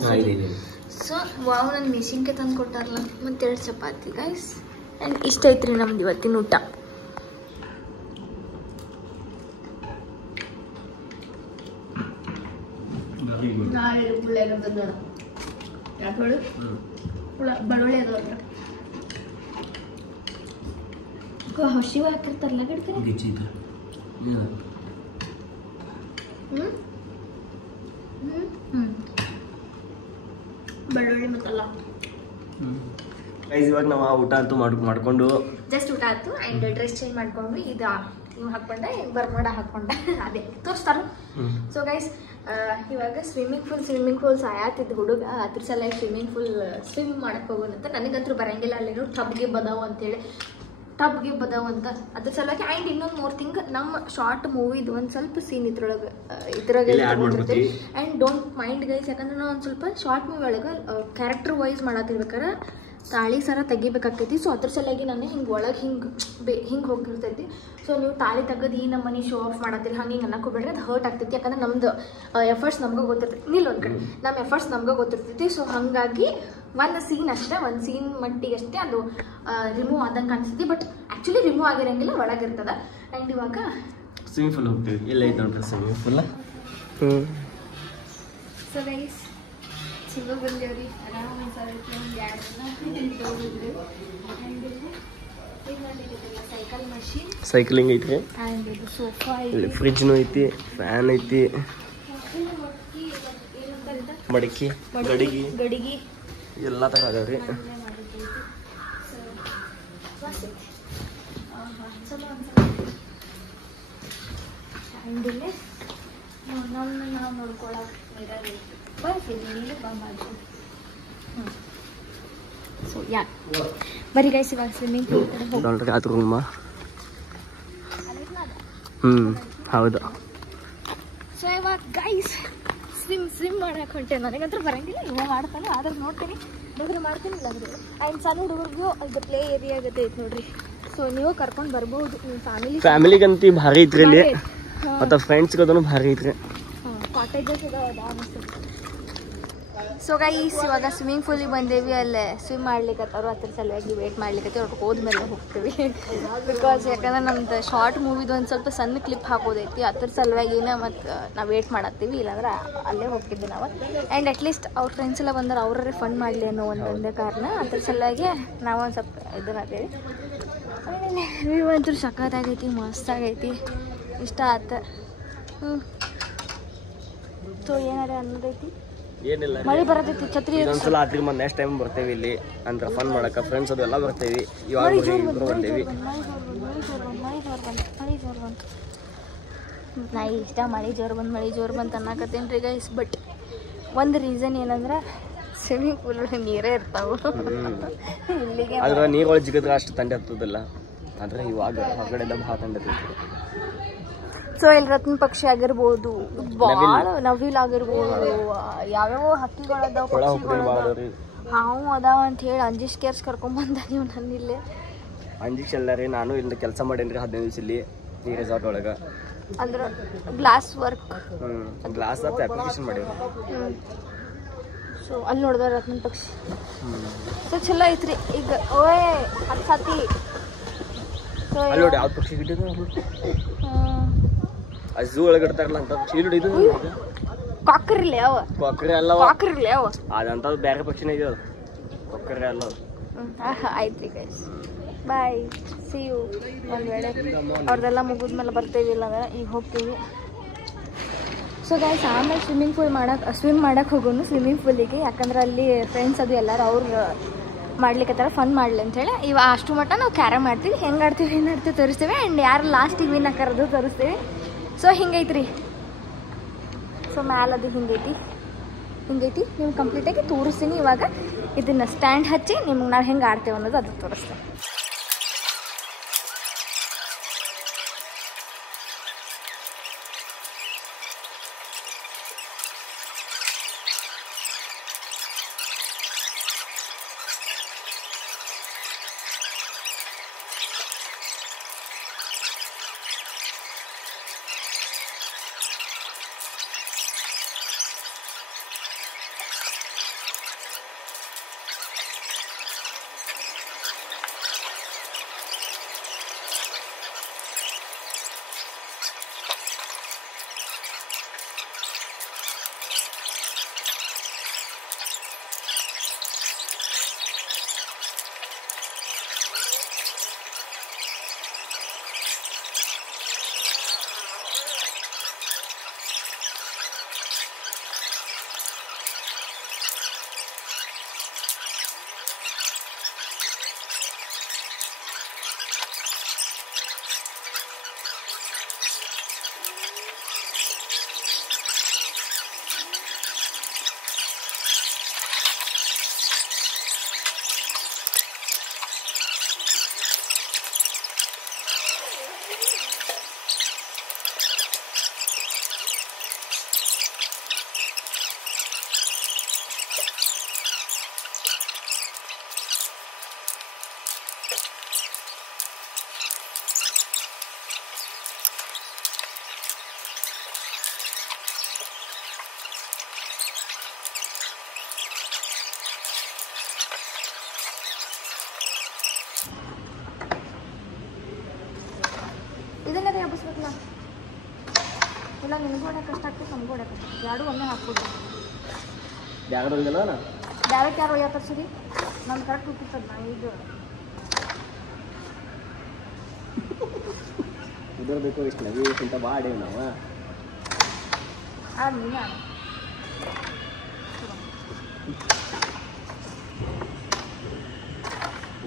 ಸೊ ವಾವ್, ನನ್ನ ಮೆಷಿನ್ಗೆ ತಂದು ಕೊಟ್ಟಾರಲ್ಲ. ಮತ್ತು 2 ಚಪಾತಿ ಗೈಸ್. ಆ್ಯಂಡ್ ಇಷ್ಟ ಐತ್ರಿ ನಮ್ದು ಇವತ್ತಿನ ಊಟ. ಬಳ್ಳುಳ್ಳಿ ಅದು ಹಸಿವ ಹಾಕಿರ್ತಾರಲ್ಲ ಗಿಡಕರೆ. ಬೆಳ್ಳುಳ್ಳಿ ಮತ್ತಲ್ಲ. ಇವಾಗ ನಾವು ಊಟ ಅಂತೂ ಮಾಡ್ಕೊಂಡು ಜಸ್ಟ್ ಊಟ ಆಯ್ತು. ಆ್ಯಂಡ್ ಡ್ರೆಸ್ ಚೇಂಜ್ ಮಾಡ್ಕೊಂಡ್ವಿ. ಇದು ನೀವು ಹಾಕ್ಕೊಂಡೆ, ಬರ್ಮೋಡ ಹಾಕ್ಕೊಂಡೆ, ಅದೇ ತೋರಿಸ್ತಾರ. ಸೊ ಗೈಸ್, ಇವಾಗ ಸ್ವಿಮ್ಮಿಂಗ್ ಪೂಲ್ ಸಾಯಾತಿದ್ದು ಹುಡುಗ, ಅದ್ರ ಸಲ ಸ್ವಿಮ್ ಮಾಡಕ್ಕೆ ಹೋಗೋಣಂತ. ನನಗಂತೂ ಬರಂಗಿಲ್ಲ. ಅಲ್ಲೇನು ಟಬ್ಗೆ ಬದಾವು ಅಂತೇಳಿ, ಅಂತ ಅದ್ರ ಸಲುವಾಗಿ. ಆ್ಯಂಡ್ ಇನ್ನೊಂದು 3 ಥಿಂಗ್, ನಮ್ಮ ಶಾರ್ಟ್ ಮೂವಿದು ಒಂದು ಸ್ವಲ್ಪ ಸೀನ್ ಇದ್ರಾಗೆ ಆ್ಯಂಡ್ ಡೋಂಟ್ ಮೈಂಡ್ ಗೈಸ್. ಯಾಕಂದ್ರೆ ನಾವು ಒಂದು ಸ್ವಲ್ಪ ಶಾರ್ಟ್ ಮೂವಿ ಒಳಗೆ ಕ್ಯಾರೆಕ್ಟರ್ ವೈಸ್ ಮಾಡತ್ತಿರ್ಬೇಕಾರೆ ತಾಳಿ ಸರ ತೆಗಿಬೇಕಾಗ್ತೈತಿ. ಸೊ ಅದ್ರ ಸಲುವಾಗಿ ನಾನು ಹಿಂಗೆ ಒಳಗೆ ಹಿಂಗೆ ಹೋಗಿರ್ತೈತಿ. ಸೊ ನೀವು ತಾಳಿ ತೆಗೆದು ಈ ನಮ್ಮ ಮನೆ ಶೋ ಆಫ್ ಮಾಡತ್ತೀರಿ ಹಂಗೆ ಅನ್ನಕ್ಕೆ ಹೋಗ್ಬೇಡ್ರಿ, ಅದು ಹರ್ಟ್ ಆಗ್ತೈತಿ. ಯಾಕಂದ್ರೆ ನಮ್ದು ಎಫರ್ಟ್ಸ್ ನಮ್ಗೆ ಗೊತ್ತಿರ್ತೈತಿ. ನಿಲ್ಲ ಒಂದು ಕಡೆ ನಮ್ಮ ಎಫರ್ಟ್ಸ್ ನಮ್ಗೆ ಗೊತ್ತಿರ್ತೈತಿ. ಸೊ ಹಾಗಾಗಿ ಒಂದು ಸೀನ್ ಅಷ್ಟೇ, ಒಂದು ಸೀನ್ ಮಟ್ಟಿಗೆ ಅಷ್ಟೇ ಅದು ರಿಮೂವ್ ಆದಂಗೆ ಅನ್ಸುತ್ತೆ. ಬಟ್ ಆ್ಯಕ್ಚುಲಿ ರಿಮೂವ್ ಆಗಿರಂಗಿಲ್ಲ, ಒಳಗಿರ್ತದೆ. ಆ್ಯಂಡ್ ಇವಾಗ ಸ್ವಿಮ್ಮಿಂಗ್ ಪೂಲ್ ಹೋಗ್ತೀವಿ. ಎಲ್ಲ ಐತೆ ನೋಡ್ರಿ ಸ್ವಿಮ್ಮಿಂಗ್ ಪೂಲ್. ಸೊ ಗೈಸ್, ಚಲೋ ಬಂದೇವ್ರಿ. ಆರಾಮ ಸೈಕ್ಲಿಂಗ್ ಐತ್ರಿ. ಆ್ಯಂಡ್ ಇದು ಸೋಫಾ ಇಲ್ಲಿ ಫ್ರಿಜ್ನು ಐತಿ, ಫ್ಯಾನ್ ಐತಿ, ಮಡಕಿ ಗಡಿಗೆ ಎಲ್ಲ ತರ ಅದಾವ್ರಿ. ಆ್ಯಂಡ್ ನಾವು ನೋಡ್ಕೊಳಕ್ಕೆ ಸೊ ಯಾ ಬರೀ ಗೈಸ್, ಇವಾಗ ಸ್ವಿಮ್ಮಿಂಗ್ ಪೂಲ್ ಕಡೆ ನೋಡ್ರಿ ಅದು ರೂಮ. ಹೌದು. ಸೊ ಇವಾಗ ಗೈಸ್ ಸ್ವಿಮ್ ಮಾಡಕ್ಕೆ ಹೊಂಟೆ. ನನಗಂತೂ ಬರಂಗಿಲ್ಲ, ಇವಾಗ ಮಾಡ್ತಾನೆ. ಆದ್ರೆ ನೋಡ್ತೀನಿ, ಡಿಗ್ರಿ ಮಾಡ್ತೀನಿ ಇಲ್ಲ ಅಂದ್ರೆ. ಆ್ಯಂಡ್ ಸಣ್ಣ ಹುಡುಗರಿಗೂ ಇದು ಪ್ಲೇ ಏರಿಯಾ ಆಗತ್ತೆ ಐತೆ ನೋಡ್ರಿ. ಸೊ ನೀವು ಕರ್ಕೊಂಡು ಬರ್ಬೋದು ನಿಮ್ಮ ಫ್ಯಾಮಿಲಿಗಂತೂ ಭಾರಿ ಐತ್ರಿ ಇಲ್ಲಿ, ಮತ್ತು ಫ್ರೆಂಡ್ಸ್ಗದೂ ಭಾರಿ ಐತ್ರಿ. ಕಾಟೇಜಸ್ ಇದಾವೆ. ಸೊ ಗೈಸ್ ಇವಾಗ ಸ್ವಿಮ್ಮಿಂಗ್ ಪೂಲಿಗೆ ಬಂದೇವಿ. ಅಲ್ಲೇ ಸ್ವಿಮ್ ಮಾಡ್ಲಿಕ್ಕತ್ತವ್ರು, ಅದ್ರ ಸಲುವಾಗಿ ವೇಟ್ ಮಾಡ್ಲಿಕ್ಕೆ ಅವ್ರು ಹೋದ್ಮೇಲೆ ಹೋಗ್ತೀವಿ. ಬಿಕಾಸ್ ಯಾಕಂದ್ರೆ ನಮ್ದು ಶಾರ್ಟ್ ಮೂವಿದು ಒಂದು ಸ್ವಲ್ಪ ಸಣ್ಣ ಕ್ಲಿಪ್ ಹಾಕೋದೈತಿ, ಅದ್ರ ಸಲುವಾಗಿನ ಮತ್ತು ನಾವು ವೇಟ್ ಮಾಡತ್ತೀವಿ. ಇಲ್ಲಾಂದ್ರೆ ಅಲ್ಲೇ ಹೋಗ್ತಿದ್ವಿ ನಾವು. ಆ್ಯಂಡ್ ಅಟ್ಲೀಸ್ಟ್ ಅವ್ರ ಫ್ರೆಂಡ್ಸ್ ಎಲ್ಲ ಬಂದ್ರೆ ಅವ್ರೇ ಫಂಡ್ ಮಾಡಲಿ ಅನ್ನೋ ಒಂದೊಂದೇ ಕಾರಣ. ಅದ್ರ ಸಲುವಾಗಿ ನಾವು ಒಂದು ಸ್ವಲ್ಪ ಇದನ್ನದೇವಿ. ವ್ಯೂ ಅಂತೂ ಸಖತ್ತಾಗೈತಿ, ಮಸ್ತಾಗೈತಿ, ಇಷ್ಟ ಆತ. ಸೊ ಏನಾರ ಅನ್ನೋದೈತಿ, ಏನಿಲ್ಲ ಮಳೆ ಬರತೈತಿ, ಛತ್ರಿ ಇನ್ನೊಂದ್ಸಲ ಆದ್ರಿ ಮತ್ತೆ ನೆಕ್ಸ್ಟ್ ಟೈಮ್ ಬರ್ತೇವಿ ಇಲ್ಲಿ ಅಂತ ಫನ್ ಮಾಡಕ. ಫ್ರೆಂಡ್ಸ್ ಅದು ಎಲ್ಲ ಬರ್ತೇವಿ. ಇವಾಗ ಇಬ್ರು ಬಂದೇವಿ. ನಾ ಇಷ್ಟ ಮಳೆ ಜೋರು ಬಂತು ಅನ್ನಕತ್ತೇನೆ ರೀ ಗೈಸ್. ಬಟ್ ಒಂದು ರೀಸನ್ ಏನಂದ್ರೆ ಸ್ವಿಮ್ಮಿಂಗ್ ಪೂಲ್ ನೀರೇ ಇರ್ತಾವೆ ಇಲ್ಲಿಗೆ. ಆದ್ರೆ ನೀರೊಳಗೆ ಜಿಗಿದ್ರೆ ಅಷ್ಟು ತಂಡೆ ಹತ್ತೋದಿಲ್ಲ. ಆದರೆ ಇವಾಗ ಹೊರಗಡೆ ಭಾಳ ತಂಡೆ ಹತ್ತೈತಿ. ಸೊ ಇಲ್ಲಿ ರತ್ನ ಪಕ್ಷಿ ಆಗಿರ್ಬೋದು, ಭಾಳ ನವಿಲ್ ಆಗಿರ್ಬೋದು, ಯಾವ್ಯಾವ ಹಕ್ಕಿಗಳದಾವ, ಪಕ್ಷಿಗಳದಾವ, ಹಾವು ಅದಾವ ಅಂತ ಹೇಳಿ ಅಂಜಿಸ್ ಕೇರ್ಸ್ ಕರ್ಕೊಂಡ್ಬಂದ ನೀವು ನನ್ನ ಇಲ್ಲೇ. ಅಂಜಿಸ್ ಎಲ್ಲ ರೀ, ನಾನು ಇಲ್ಲಿ ಕೆಲಸ ಮಾಡೇನ್ರಿ 15 ದಿವಸ ಇಲ್ಲಿ ಈ ರೆಸಾರ್ಟ್ ಒಳಗೆ. ಅಂದ್ರೆ ಗ್ಲಾಸ್ ವರ್ಕ್, ಗ್ಲಾಸ್ ಅಂತ ಅಪ್ಲಿಕೇಶನ್ ಮಾಡೀವಿ. ಸೊ ಅಲ್ಲಿ ನೋಡಿದ ರತ್ನ ಪಕ್ಷಿ ಸೊ ಚಲೋ ಐತ್ರಿ. ಈಗ ಓಯ್ ಹತ್ತಿ ಅಲ್ಲಿ ನೋಡಿ ಯಾವ ಪಕ್ಷಿ ಗಿಟ್ಟಿದ ಝೂ ಒಳಗೆ ಇಡ್ತಾರಲ್ಲ ಅಂತ ಪಕ್ಷಿ ಇದು ಕಾಕರ್ಲೆ ಅವ, ಕೊಕ್ಕರೆ ಅಲ್ಲ, ಕಾಕರ್ಲೆ ಅವ, ಅದಂಥದ್ದು ಬೇರೆ ಪಕ್ಷಿನೇ ಇದೆ ಅದು, ಕೊಕ್ಕರೆ ಅಲ್ಲ. ಆಯ್ತು ಗೈಸ್, ಬಾಯ್, ಸಿ ಯು. ಒಂದು ವೇಳೆ ಅವ್ರದ್ದೆಲ್ಲ ಮುಗಿದ್ಮೇಲೆ ಬರ್ತೇವಿ, ಇಲ್ಲಾಂದ್ರೆ ಈಗ ಹೋಗ್ತೀವಿ. ಸೊ ಗೈಸ್ ಆಮೇಲೆ ಸ್ವಿಮ್ ಮಾಡಕ್ಕೆ ಹೋಗೋನು ಸ್ವಿಮ್ಮಿಂಗ್ ಪೂಲಿಗೆ. ಯಾಕಂದ್ರೆ ಅಲ್ಲಿ ಫ್ರೆಂಡ್ಸ್ ಅದು ಎಲ್ಲರೂ ಅವ್ರು ಮಾಡ್ಲಿಕ್ಕತ್ತಾರ, ಫನ್ ಮಾಡಲಿ ಅಂಥೇಳಿ. ಅಷ್ಟು ಮಟ್ಟ ನಾವು ಕ್ಯಾರಮ್ ಮಾಡ್ತೀವಿ. ಹೆಂಗೆ ಆಡ್ತೀವಿ ಏನು ಆಡ್ತೀವಿ ತೋರಿಸ್ತೀವಿ. ಆ್ಯಂಡ್ ಯಾರು ಲಾಸ್ಟಿಗೆ ವಿನ್ ಹಾಕರೋದು ತೋರಿಸ್ತೀವಿ. ಸೊ ಹಿಂಗೈತ್ರಿ. ಸೊ ಮ್ಯಾಲದು ಹಿಂಗೈತಿ ನಿಮ್ಗೆ ಕಂಪ್ಲೀಟಾಗಿ ತೋರಿಸ್ತೀನಿ. ಇವಾಗ ಇದನ್ನು ಸ್ಟ್ಯಾಂಡ್ ಹಚ್ಚಿ ನಿಮ್ಗೆ ನಾವು ಹೆಂಗೆ ಆಡ್ತೇವೆ ಅನ್ನೋದು ಅದು ತೋರಿಸ್ತೀನಿ. ಇದನ್ನೇ ಹಬ್ಬಿಸ್ಬೇಕಲ್ಲ, ಇಲ್ಲ ನಿನಗೂ ಹೊಡ್ಯಕ್ಕೆ ಕಷ್ಟ ಆಗ್ತದೆ, ನಮಗೂ ಹೊಡ್ಯಕ್ಕೆ ಕಷ್ಟ. ಎರಡು ಒಮ್ಮೆ ಹಾಕ್ಬೋದು. ಡೈರೆಕ್ಟ್ ಯಾರು ಒಯ್ಯತ್ತಾರೆ ಸರಿ, ನಾನು ಕರೆಕ್ಟ್ ಹುಟ್ಟಿಸ್ತದ. ನಾ ಇದು ಇದರಬೇಕು ಇಷ್ಟು ನವಿಕ್ಕಿಂತ ಬಾಡಿ ನಾವು ನೀನು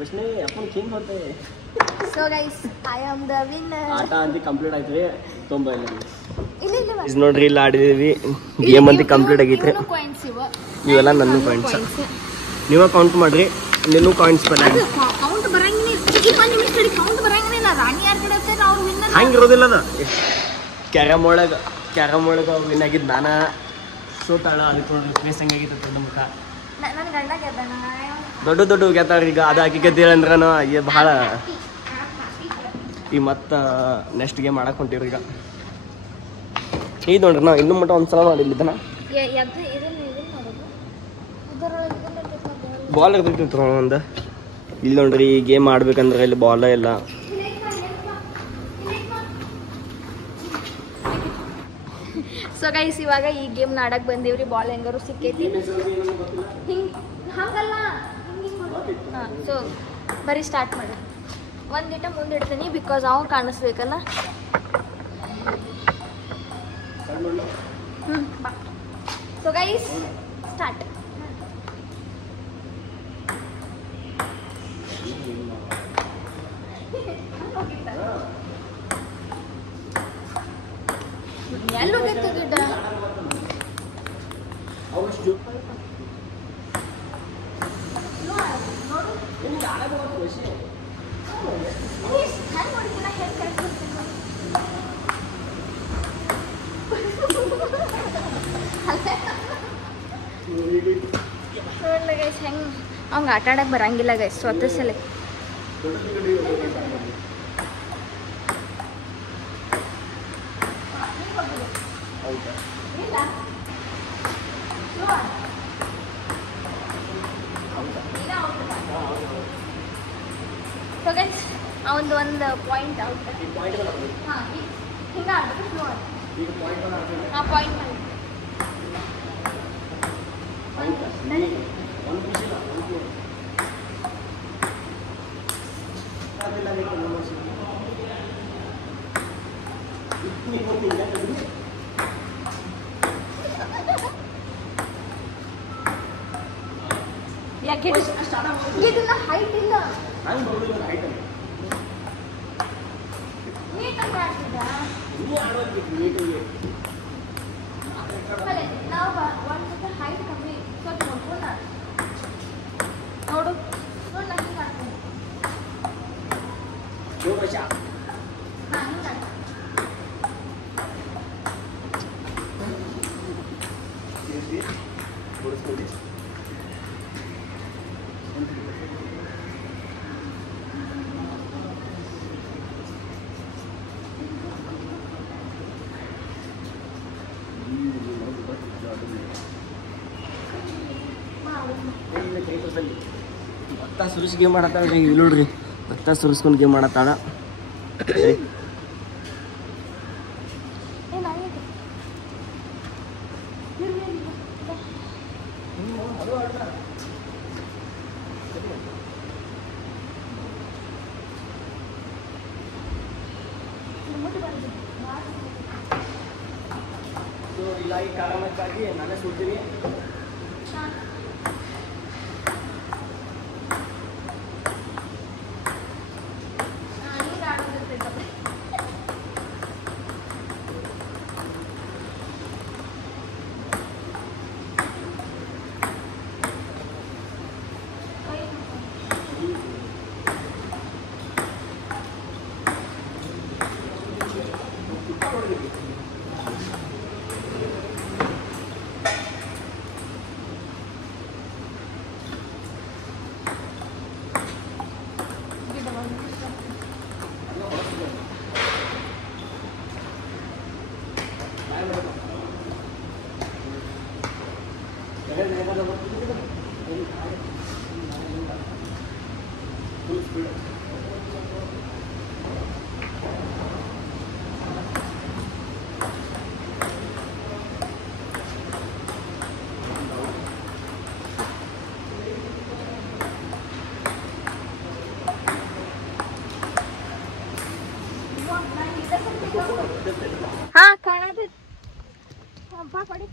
ವಿಷ್ಣು ಅಪ್ಪನ ಕಿಂಗ್ ಹೋತೆ. So guys I am the winner. ಆಟ ಅಂತ ಕಂಪ್ಲೀಟ್ ಆಯ್ತು ತುಂಬ ಇಲ್ಲ ಇಲ್ಲ ಇಸ್ ನೋಡ್ರಿ, ಇಲ್ಲಿ ಆಡಿದೀವಿ ಗೇಮ್ ಅಂತ ಕಂಪ್ಲೀಟ್ ಆಗೈತ್ರಿ. ಇವೆಲ್ಲ ನನ್ನ ಕಾಯಿನ್ಸ್, ನೀವ ಕೌಂಟ್ ಮಾಡ್ರಿ. ನಿನ್ನೂ ಕಾಯಿನ್ಸ್ ಕೌಂಟ್ ಬರಂಗಿಲ್ಲ. ರಾಣಿ ಯಾರ ಕಡೆ ಇರ್ತಾರೆ ಅವ್ರು ವಿನ್ನರ್. ಹಂಗಿರೋದಿಲ್ಲ ಅದ. ಕ್ಯಾರಮ್ ಒಳಗೆ ವಿನ್ ಆಗಿದ್ದು ನಾನು, ಸೋತಾಳ. ಅದಕ್ಕೆ ನೋಡ್ರಿ ಫೇಸ್ ಹೆಂಗಾಗಿತ್ತು ದೊಡ್ಡ ಮುಖ. ನನ್ನ ಗಂಡ ಗೆದ್ದಾನ. ದೊಡ್ಡ ಗೆದ್ದಾರ. ಈಗ ಅದು ಹಾಕಿ ಗೆದ್ದೀರಂದ್ರನು ಭಾಳ. ಈಗ ಮತ್ತೆ ನೆಕ್ಸ್ಟ್ ಗೇಮ್ ಮಾಡಕ್ಕೆ ಹೊಂಟಿವ್ರಿ. ಈಗ ನೋಡ್ರಿ ನಾವು ಇನ್ನೂ ಮಟ್ಟ ಒಂದ್ಸಲ ಮಾಡಿಲ್ಲಿದ್ದನ ಬಾಲ್ ಇರ್ತೈತಿ ಒಂದು. ಇಲ್ಲಿ ನೋಡ್ರಿ ಗೇಮ್ ಆಡ್ಬೇಕಂದ್ರೆ ಇಲ್ಲಿ ಬಾಲ ಎಲ್ಲ. ಸೊ ಗೈಸ್ ಇವಾಗ ಈ ಗೇಮ್ ಆಡಕ್ ಬಂದೀವ್ರಿ. ಬಾಲ್ ಹೆಂಗಾರು ಸಿಕ್ಕೈತಿ ಹಿಂಗ್ ಹಂಗಲ್ಲ ಹಾಂ. ಸೊ ಬರೀ ಸ್ಟಾರ್ಟ್ ಮಾಡಿ. ಒಂದಿಟ ಮುಂದಿಡ್ತೀನಿ ಬಿಕಾಸ್ ಅವ ಕಾಣಿಸ್ಬೇಕಲ್ಲ. ಬಾ. So guys start. ಎಲ್ಲಿ ಹೋಗಿತ್ತು ಗಿಡ? ನೋಡ್ಲ ಗೈಸ್ ಹೆಂಗೆ ಅವ್ಗೆ ಆಟ ಆಡಕ್ಕೆ ಬರಂಗಿಲ್ಲ ಗೈಸ್. ಸ್ವತಃ ಸಲ ಸೊ ಗೈಸ್ ಅವನದು ಒಂದು ಪಾಯಿಂಟ್ ಔಟ್. ಹಾಂ ಹಿಂಗೆ ಆಡ್ಬೇಕು ಸ್ಲೋ ಆಡ. ಹಾಂ ಪಾಯಿಂಟ್ ಮಾಡಿ. ಯಾಕೆ ಗಿಡನ ಹೈಟ್ ಇಲ್ಲ. ನೀಟಾಗಿ ಆಡ್ತಿದ್ದ ನಾವು ಒಂದು ಜೊತೆ ಹೈಟ್ ಕಮ್ಮಿ ಸ್ವಲ್ಪ ನೋಡ್ಕೊಂಡು ನೋಡು ನೋಡಿ ನಾನು ಹಿಂಗೆ ಆಡ್ತೀನಿ. ಹಾಂ ಹಿಂಗೆ ಆಡ್ತೀನಿ. ಭತ್ತ ಸುರಿಸಿ ಗೇಮ್ ಮಾಡತ್ತಾಳ ಇಲ್ಲಿ ನೋಡ್ರಿ. ಭತ್ತ ಸುರಿಸ್ಕೊಂಡು ಗೇಮ್ ಮಾಡತ್ತಾಳ. ಇಲ್ಲ ಈ ಕಾರಣಕ್ಕಾಗಿ ನಾನೇ ಸುಡ್ತೀನಿ. हाँ खाना दे बा पड़ी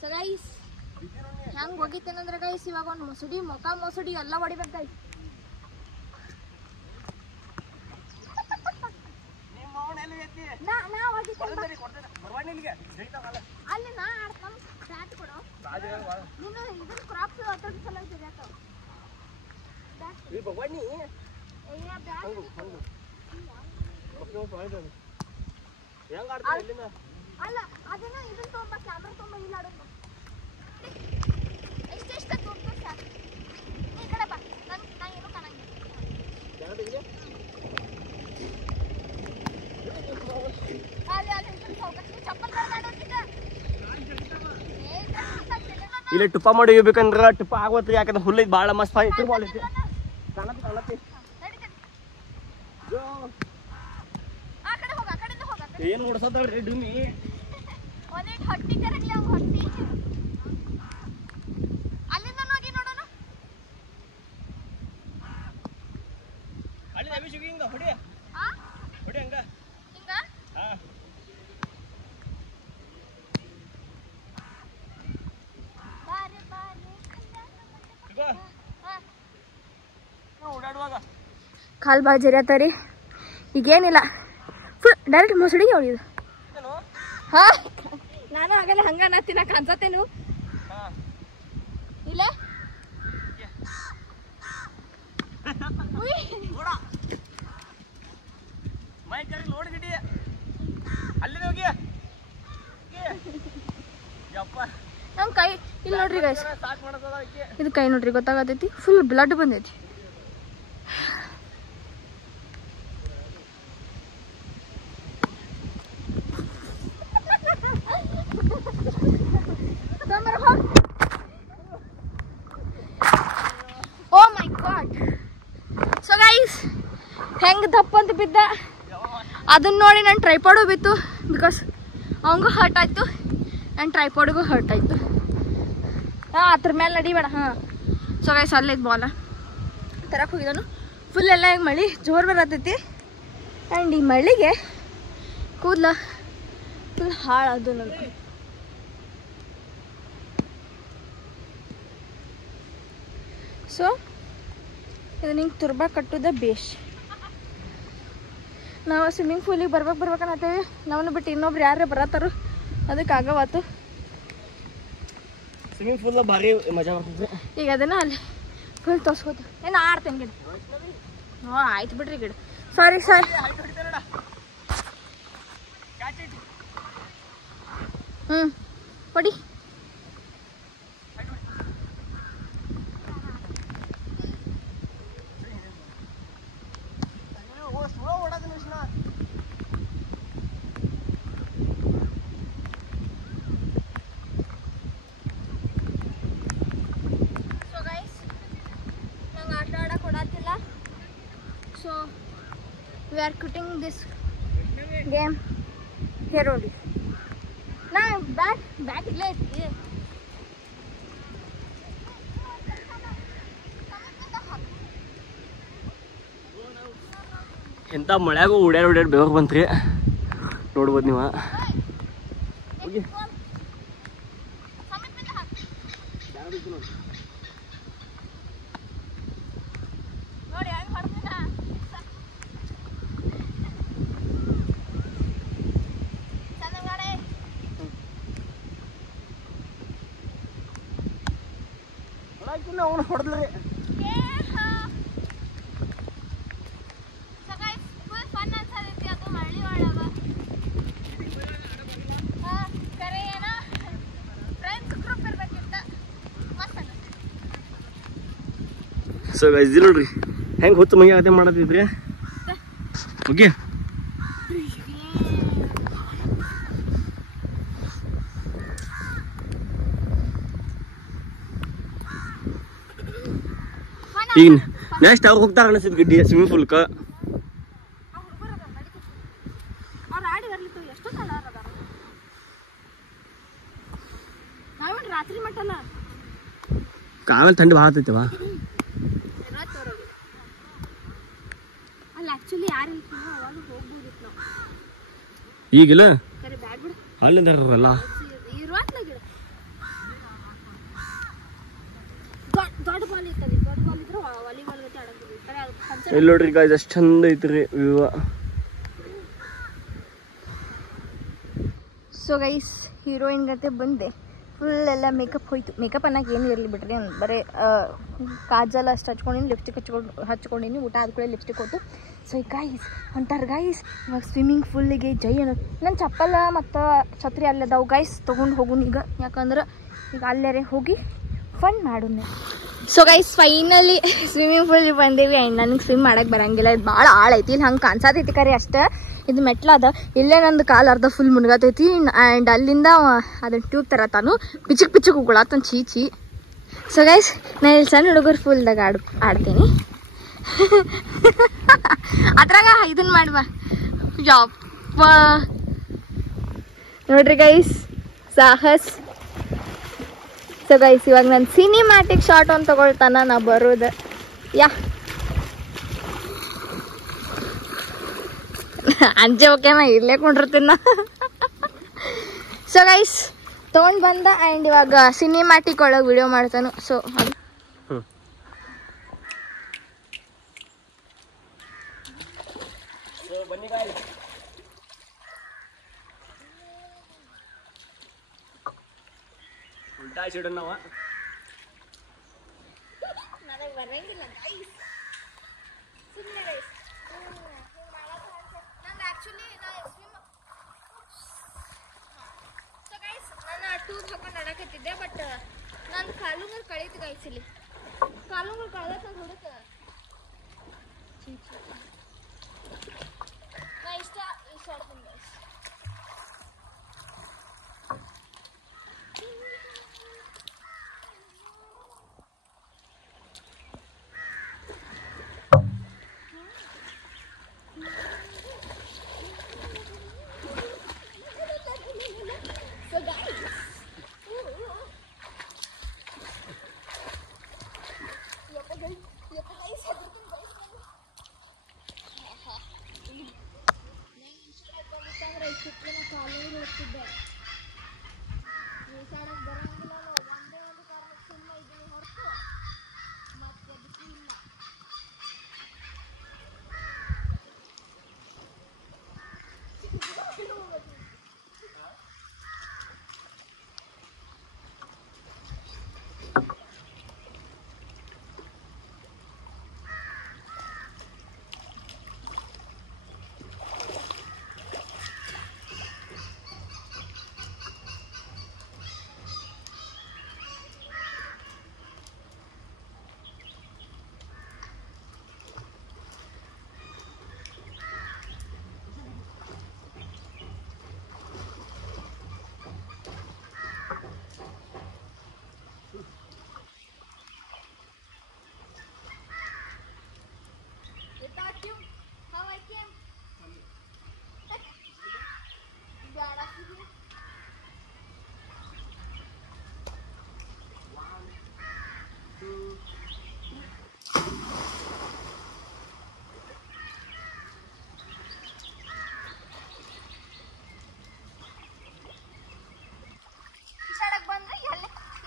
ಸೊ ಗೈಸ್ ಹೆಂಗೆ ಹೋಗಿತ್ತೇನಂದ್ರೆ ಗೈಸ್ ಇವಾಗ ಒಂದು ಮೊಸಡಿ ಮೊಸಡಿ ಎಲ್ಲ ಹೊಡಿಬೇಕು ಗೈಸ್. ಅಲ್ಲಿ ನಾ ಆಡ್ತಾನ ಬ್ಯಾಟ್ ಕೊಡು ನೀನು ಇದನ್ನ ಕ್ರಾಪ್ಸ್ ಹತ್ತೋದು ಸಲ ಅಲ್ಲ ಅದನ್ನ ಇದನ್ನ ತೊಗೊಂಬ ಕ್ಯಾಮ್ರಾ ತೊಗೊಂಬ ಇಲ್ಲ ಆಡೋದು ಎಷ್ಟೆಷ್ಟು ತೋರ್ಸು ಸಾಕು. ಈ ಕಡೆ ಬಾ ನಾ ಏನೂ ಕಾಣಂಗಿಲ್ಲ. ಅಲ್ಲಿ ಇಲ್ಲಿ ಟುಪ್ಪ ಮಾಡಿ ಹೋಗ್ಬೇಕಂದ್ರ ಟುಪ್ಪ ಆಗೋತ್ರಿ, ಯಾಕಂದ್ರೆ ಹುಲ್ಲು ಐತಿ ಭಾಳ ಮಸ್ತ್ ತಿರ್ಬಾಲ್ ಐತಿ. ಕಾಣತಿ ಏನು ಹೊಡ್ಸತ್ತವ್ರಿ ಡುಮ್ಮಿ. ಅಲ್ಲಿ ಅಭಿಷೇಕ ಹಿಂಗ ಹೊಡಿ ಹೊಡಿ ಹಂಗ. ಓಡಾಡುವಾಗ ಕಾಲು ಭಾಳ ಜರಿಯತ್ತರಿ. ಈಗೇನಿಲ್ಲ, ಫುಲ್ ಡೈರೆಕ್ಟ್ ಮೊಸಡಿಗೆ ಹೊಡಿಯೋದು. ಹಾಂ, ನಾನು ಆಗಲ್ಲ ಹಂಗ ನಾ ಕಾಣ್ಸತ್ತೇನು ಇಲ್ಲ. ನಮ್ಮ ಕೈ ಇಲ್ಲಿ ನೋಡ್ರಿ ಗೈಸ್, ಇದು ಕೈ ನೋಡ್ರಿ ಗೊತ್ತಾಗತೈತಿ, ಫುಲ್ ಬ್ಲಡ್ ಬಂದೈತಿ. ಓ ಮೈ ಗಾಡ್. ಸೊ ಗೈಸ್ ಹೆಂಗೆ ದಪ್ಪ ಅಂತ ಬಿದ್ದ ಅದನ್ನ ನೋಡಿ ನನ್ನ ಟ್ರೈಪಾಡು ಬಿತ್ತು. ಬಿಕಾಸ್ ಅವಂಗೂ ಹರ್ಟ್ ಆಯ್ತು, ನನ್ನ ಟ್ರೈಪಾಡಿಗೂ ಹರ್ಟ್ ಆಯ್ತು. ಅದ್ರ ಮೇಲೆ ನಡಿಬೇಡ. ಹಾಂ, ಸೊ ಗೈಸ್ ಅಲ್ಲೈತೆ ಬಾಲ ತರಕ್ಕೆ ಹೋಗಿದ್ದಾನು. ಫುಲ್ ಎಲ್ಲ ಈಗ ಮಳೆ ಜೋರು ಬರತೈತಿ. ಆ್ಯಂಡ್ ಈ ಮಳೆಗೆ ಕೂದಲ ಫುಲ್ ಹಾಳಾದು ನನಗೆ. ಸೊ ಇದು ನಿಂಗೆ ತುರ್ಬಾ ಕಟ್ಟೋದ ಬೇಷ್. ನಾವು ಸ್ವಿಮ್ಮಿಂಗ್ ಪೂಲಿಗೆ ಬರ್ಬೇಕನ್ನತ್ತೇವೆ. ನಾವನ್ನ ಬಿಟ್ಟು ಇನ್ನೊಬ್ರು ಯಾರೇ ಬರತ್ತಾರು, ಅದಕ್ಕೆ ಆಗವಾತು. ಸ್ವಿಮ್ಮಿಂಗ್ ಪೂಲ್ ಭಾರಿ ಮಜಾ ಬರ್ತದೆ. ಈಗ ಅದನ್ನ ಅಲ್ಲಿ ಫುಲ್ ತೋರ್ಸ್ಕೋತ ಏನು ಆಡ್ತೇನೆ ಗಿಡ. ಹ್ಞೂ ಆಯ್ತು ಬಿಡ್ರಿ ಗಿಡ. ಸಾರಿ ಹ್ಞೂ ಹೊಡಿ. So we are quitting this game here only. Now back ಇಲ್ಲೇ ಐತಿ. ಎಂಥ ಮಳ್ಯಾಗೂ ಓಡ್ಯಾಡ್ ಬೇಗ ಬಂತ್ರಿ, ನೋಡ್ಬೋದು ನೀವು. ಅವನು ಹೊಡೆದ್ರಿ. ಸೊ ಗೈಸ್ ನೋಡ್ರಿ ಹೆಂಗೆ ಹೊತ್ತು ಮೈ ಆಗತ್ತೆ ಮಾಡತ್ತಿದ್ರಿ. ಓಕೆ ಈಗ ನೆಕ್ಸ್ಟ್ ಅವ್ರು ಹೋಗ್ತಾರ ಅನಿಸಿದ್ ಗಡ್ಡಿ ಸ್ವಿಮ್ಮಿಂಗ್ ಪೂಲ್ಕ. ಆಮೇಲೆ ಥಂಡಿ ಭಾಳ ಆಗ್ತೈತವ. ಈಗಿಲ್ಲ ಅಲ್ಲಿಂದಾರಲ್ಲ ಇಲ್ಲಿ ನೋಡ್ರಿ ಗಾಯ್ಸ್ ಅಷ್ಟು ಚಂದ ಐತ್ರಿ ವ್ಯೂ. ಸೊ ಗೈಸ್ ಹೀರೋಯಿನ್ ಗತೆ ಬಂದೆ. ಫುಲ್ ಎಲ್ಲ ಮೇಕಪ್ ಹೋಯ್ತು. ಮೇಕಪ್ ಅನ್ನಕ್ಕೆ ಏನು ಇರಲಿ ಬಿಡ್ರಿ, ಬರೀ ಕಾಜಲ್ ಅಷ್ಟು ಹಚ್ಕೊಂಡಿನಿ, ಲಿಪ್ಸ್ಟಿಕ್ ಹಚ್ಕೊಂಡಿನಿ. ಊಟ ಆದ್ಕೂಳೆ ಲಿಪ್ಸ್ಟಿಕ್ ಹೋಯ್ತು. ಸೊ ಈ ಗೈಸ್ ಅಂತಾರೆ ಗೈಸ್ ಇವಾಗ ಸ್ವಿಮ್ಮಿಂಗ್ ಫೂಲಿಗೆ ಜೈ ಅನ್ನೋದು. ನನ್ನ ಚಪ್ಪಲ ಮತ್ತು ಛತ್ರಿ ಅಲ್ಲದಾವು ಗೈಸ್ ತೊಗೊಂಡು ಹೋಗುನ್ ಈಗ. ಯಾಕಂದ್ರೆ ಈಗ ಅಲ್ಲೇ ಹೋಗಿ ಫನ್ ಮಾಡೋಣ. So guys finally swimming pool ಬಂದೇವಿ ಆ್ಯಂಡ್ ನನಗೆ ಸ್ವಿಮ್ ಮಾಡಕ್ಕೆ ಬರಂಗಿಲ್ಲ. ಇದು ಭಾಳ ಆಳ ಐತಿ, ಇಲ್ಲಿ ಹಂಗೆ ಕಾಣಿಸತೈತಿ ಕರೆ ಅಷ್ಟೇ. ಇದು ಮೆಟ್ಲದ, ಇಲ್ಲೇ ನಂದು ಕಾಲು ಅರ್ಧ ಫುಲ್ ಮುನ್ಗತೈತಿ. ಆ್ಯಂಡ್ ಅಲ್ಲಿಂದ ಅದನ್ನ ಟ್ಯೂಬ್ ತರ ತಾನು ಪಿಚಕ್ ಪಿಚಕ್ ಉಗುಳಾತನ್ ಚೀಚಿ. ಸೊ ಗೈಸ್ ನಾನು ಇಲ್ಲಿ ಸಣ್ಣ ಹುಡುಗರು ಫುಲ್ದಾಗ ಆಡ್ತೀನಿ. ಅದ್ರಾಗ ಇದನ್ನ ಮಾಡುವ ಯಪ್ಪ ನೋಡ್ರಿ ಗೈಸ್ ಸಾಹಸ್. ಸೊ ಗೈಸ್ ಇವಾಗ ನಾನು ಸಿನಿಮ್ಯಾಟಿಕ್ ಶಾಟ್ ಒಂದು ತಗೊಳ್ತಾನ ನಾ ಬರೋದು. ಯಾ ಅಂಜೆ ಓಕೆನಾ ಇಲ್ಲೇ ಕೊಂಡಿರ್ತೀನ. ಸೊ ಗೈಸ್ ತೊಗೊಂಡು ಬಂದ ಆ್ಯಂಡ್ ಇವಾಗ ಸಿನಿಮ್ಯಾಟಿಕ್ ಒಳಗೆ ವಿಡಿಯೋ ಮಾಡ್ತಾನು. ಸೊ ಅದು ಉಲ್ಟಾ ಸಿಡು ನಾವು ನನಗೆ ಬರಂಗಿಲ್ಲ ಗೈಸ್, ಸುಮ್ಮನೆ ಗೈಸ್. ನಂಗೆ ಆ್ಯಕ್ಚುಲಿ ಸೊ ಗೈಸ್ ನಾನು ಟೂಬ್ ಹಾಕೊಂಡು ಆಡಕತ್ತಿದ್ದೆ, ಬಟ್ ನನ್ನ ಕಾಲುಗಳು ಕಳೀತು ಗೈಸ್. ಇಲ್ಲಿ ಕಾಲುಗಳು ಕಳೆದ ಹುಡುಕ ನಾ ಇಷ್ಟ ಆಡ್ತೀನಿ ಗೈಸ್.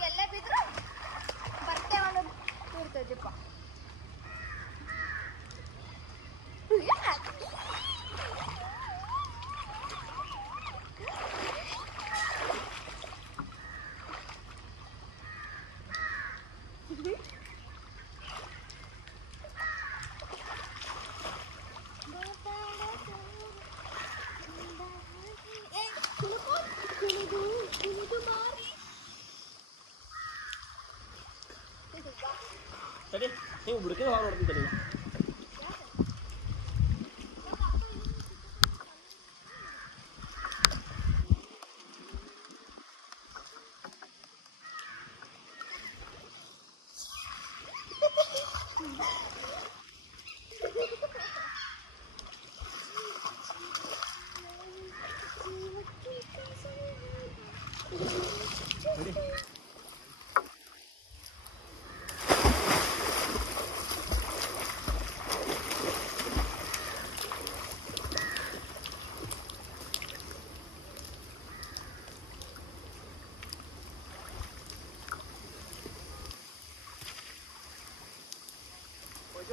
ಎಲ್ಲೇ ಬಿದ್ರು ಬರ್ತೇವೆ ಅನ್ನೋದು ಇರ್ತೈತಿಪ್ಪ. ಸರಿ ನೀವು ಬುಡಕೆ ಹಾಳು ನೋಡ್ತೀನಿ.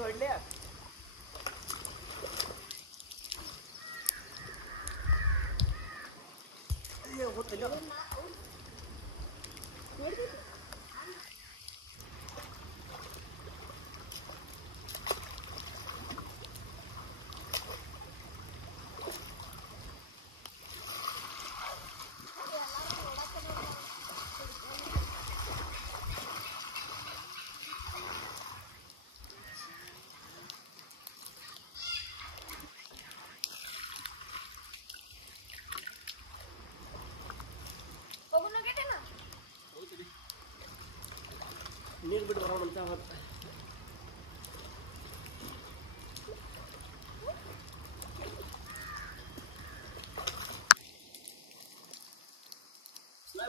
ಹೊಡ್ಲಿ ಗೊತ್ತಿಲ್ಲ.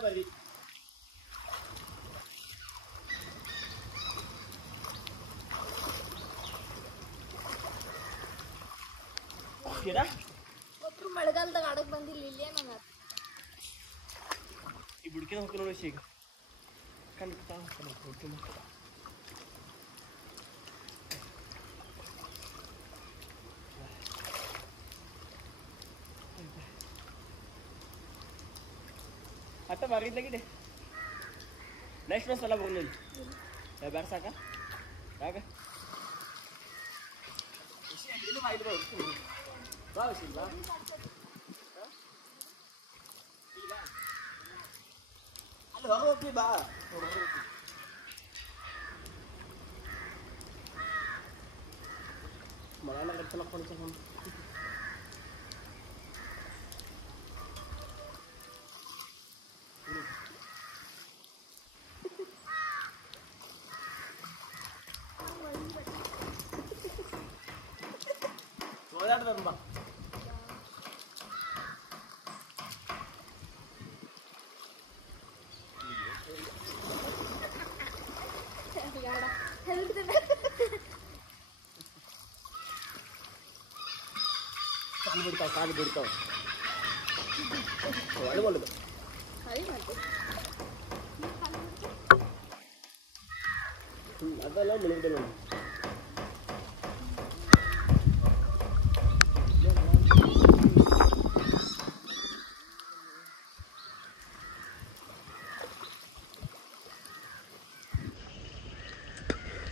ಬರ್ರಿ ಒಬ್ರು ಮಳೆಗಾಲದಾಗ ಆಡಕ್ ಬಂದಿಲ್ಲ ಇಲ್ಲೇ ನನ್ನ ಈ ಬುಡ್ಕಿನ ಹೋಗಿ ನೋಡಿ ಈಗ ಕಣ್ತಾ ಹೋಗ್ತೀನಿ आता मागितलं की ते नेक्स्ट मस्त बोलून येईल बॅग साका काय का बा मला ना चला फोन बा ಕಾಲು ಬಿಡ್ತಾವ ಒಳಗೊಳ್ಳದು ಅದೆಲ್ಲ ಮುಳುಗ್ದೆ ನೋಡಿ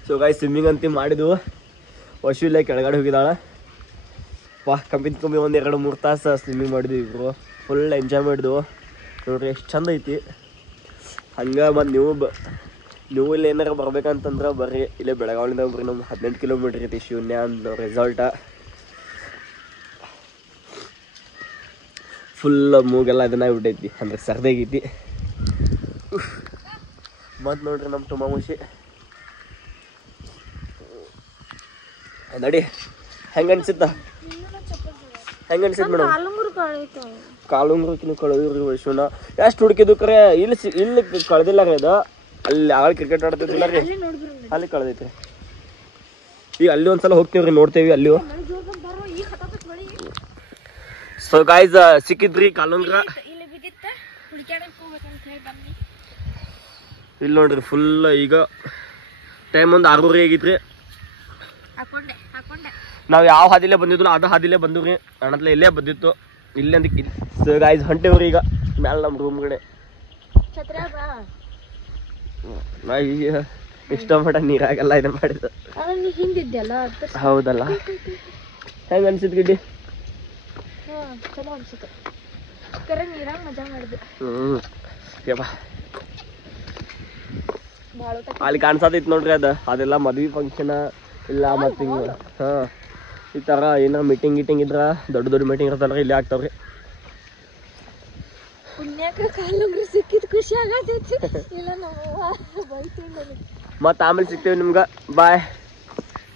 ಸೊ ಗಾಯ್ಸ್ ಸ್ವಿಮ್ಮಿಂಗ್ ಅಂತ ಮಾಡಿದ್ವು ವಶು ಇಲ್ಲೇ ಕೆಳಗಡೆ ಹೋಗಿದ್ದಾಳೆ ಕಮ್ಮಿ ಒಂದು 2-3 ತಾಸು ಸ್ವಿಮ್ಮಿಂಗ್ ಮಾಡಿದ್ವಿ ಇಬ್ರು ಫುಲ್ ಎಂಜಾಯ್ ಮಾಡಿದ್ವು ನೋಡ್ರಿ ಎಷ್ಟು ಚಂದ ಐತಿ ಹಂಗೆ ಮತ್ತು ನೀವು ಇಲ್ಲಿ ಏನಾರು ಬರ್ಬೇಕಂತಂದ್ರೆ ಬರ್ರಿ ಇಲ್ಲೇ ಬೆಳಗಾವಿಯಿಂದ ಬರ್ರಿ ನಮ್ಮ 18 ಕಿಲೋಮೀಟ್ರ್ ಐತಿ ಶೂನ್ಯ ಅಂತ ರೆಸಾರ್ಟ ಫುಲ್ ಮೂಗೆಲ್ಲ ಅದನ್ನ ಬಿಟ್ಟೈತಿ ಅಂದ್ರೆ ಸರ್ದಾಗೈತಿ ಮತ್ತು ನೋಡ್ರಿ ನಮ್ಮ ತುಂಬ ಮುಷಿ ನಡಿ ಹೆಂಗೆ ಅನ್ಸಿತ್ತ ಹೆಂಗೆ ಅನ್ಸಿತ್ತು ಮೇಡಮ್ ಕಾಲುಂಗ್ರಕ್ಕಿನ ಕಳೆದ್ರಿ ವಯಸ್ಸುನ ಎಷ್ಟು ಹುಡುಕಿದ್ದು ಕರೆ ಇಲ್ಲಿ ಕಳೆದಿಲ್ಲ ರೀ ಅದು ಅಲ್ಲಿ ಆಗ ಕ್ರಿಕೆಟ್ ಆಡ್ತಿದ್ದಿಲ್ಲ ರೀ ಅಲ್ಲಿ ಕಳೆದೈತೆ ಈಗ ಅಲ್ಲಿ ಒಂದ್ಸಲ ಹೋಗ್ತೀವ್ರಿ ನೋಡ್ತೇವಿ ಅಲ್ಲಿ ಸೊ ಗಾಯ್ಸ್ ಸಿಕ್ಕಿದ್ರಿ ಕಾಲುಂಗ್ರ ಇಲ್ಲಿ ನೋಡ್ರಿ ಫುಲ್ ಈಗ ಟೈಮ್ ಒಂದು 6:30 ಆಗೈತ್ರಿ ನಾವು ಯಾವ ಹಾದಿಲೇ ಬಂದಿದ್ವಿ ಅದು ಹಾದಿಲೇ ಬಂದಿವ್ರಿ ಅಣ್ಣತ್ಲೆ ಇಲ್ಲೇ ಬಂದಿತ್ತು ಇಲ್ಲೇ ಅಂದಕ್ಕೆ ಸೊ ಗಾಯ್ಸ್ ಹೊಂಟೇವ್ರಿ ಈಗ ಮ್ಯಾಲೆ ನಮ್ಮ ರೂಮ್ ಕಡೆ ಇಷ್ಟಪಟ್ಟ ನೀರಾಗೆಲ್ಲ ಇದು ಮಾಡಿದ್ದು ಹೌದಲ್ಲ ಹೆಂಗ ಅನ್ಸಿದ್ ಗಿಡ್ಡಿ ಅಲ್ಲಿ ಕಾಣಿಸತೈತಿ ನೋಡ್ರಿ ಅದೆಲ್ಲ ಮದ್ವಿ ಫಂಕ್ಷನ್ ಇಲ್ಲ ಮತ್ತೆ ಹಾ ಈ ತರ ಏನೋ ಮೀಟಿಂಗ್ ಇದ್ರ ದೊಡ್ಡ ಮೀಟಿಂಗ್ ಇರ್ತಾರ ಇಲ್ಲಿ ಆಗ್ತಾವ್ರಿ ಮತ್ತ ಆಮೇಲೆ ಸಿಗ್ತೇವೆ ನಿಮ್ಗ ಬಾಯ್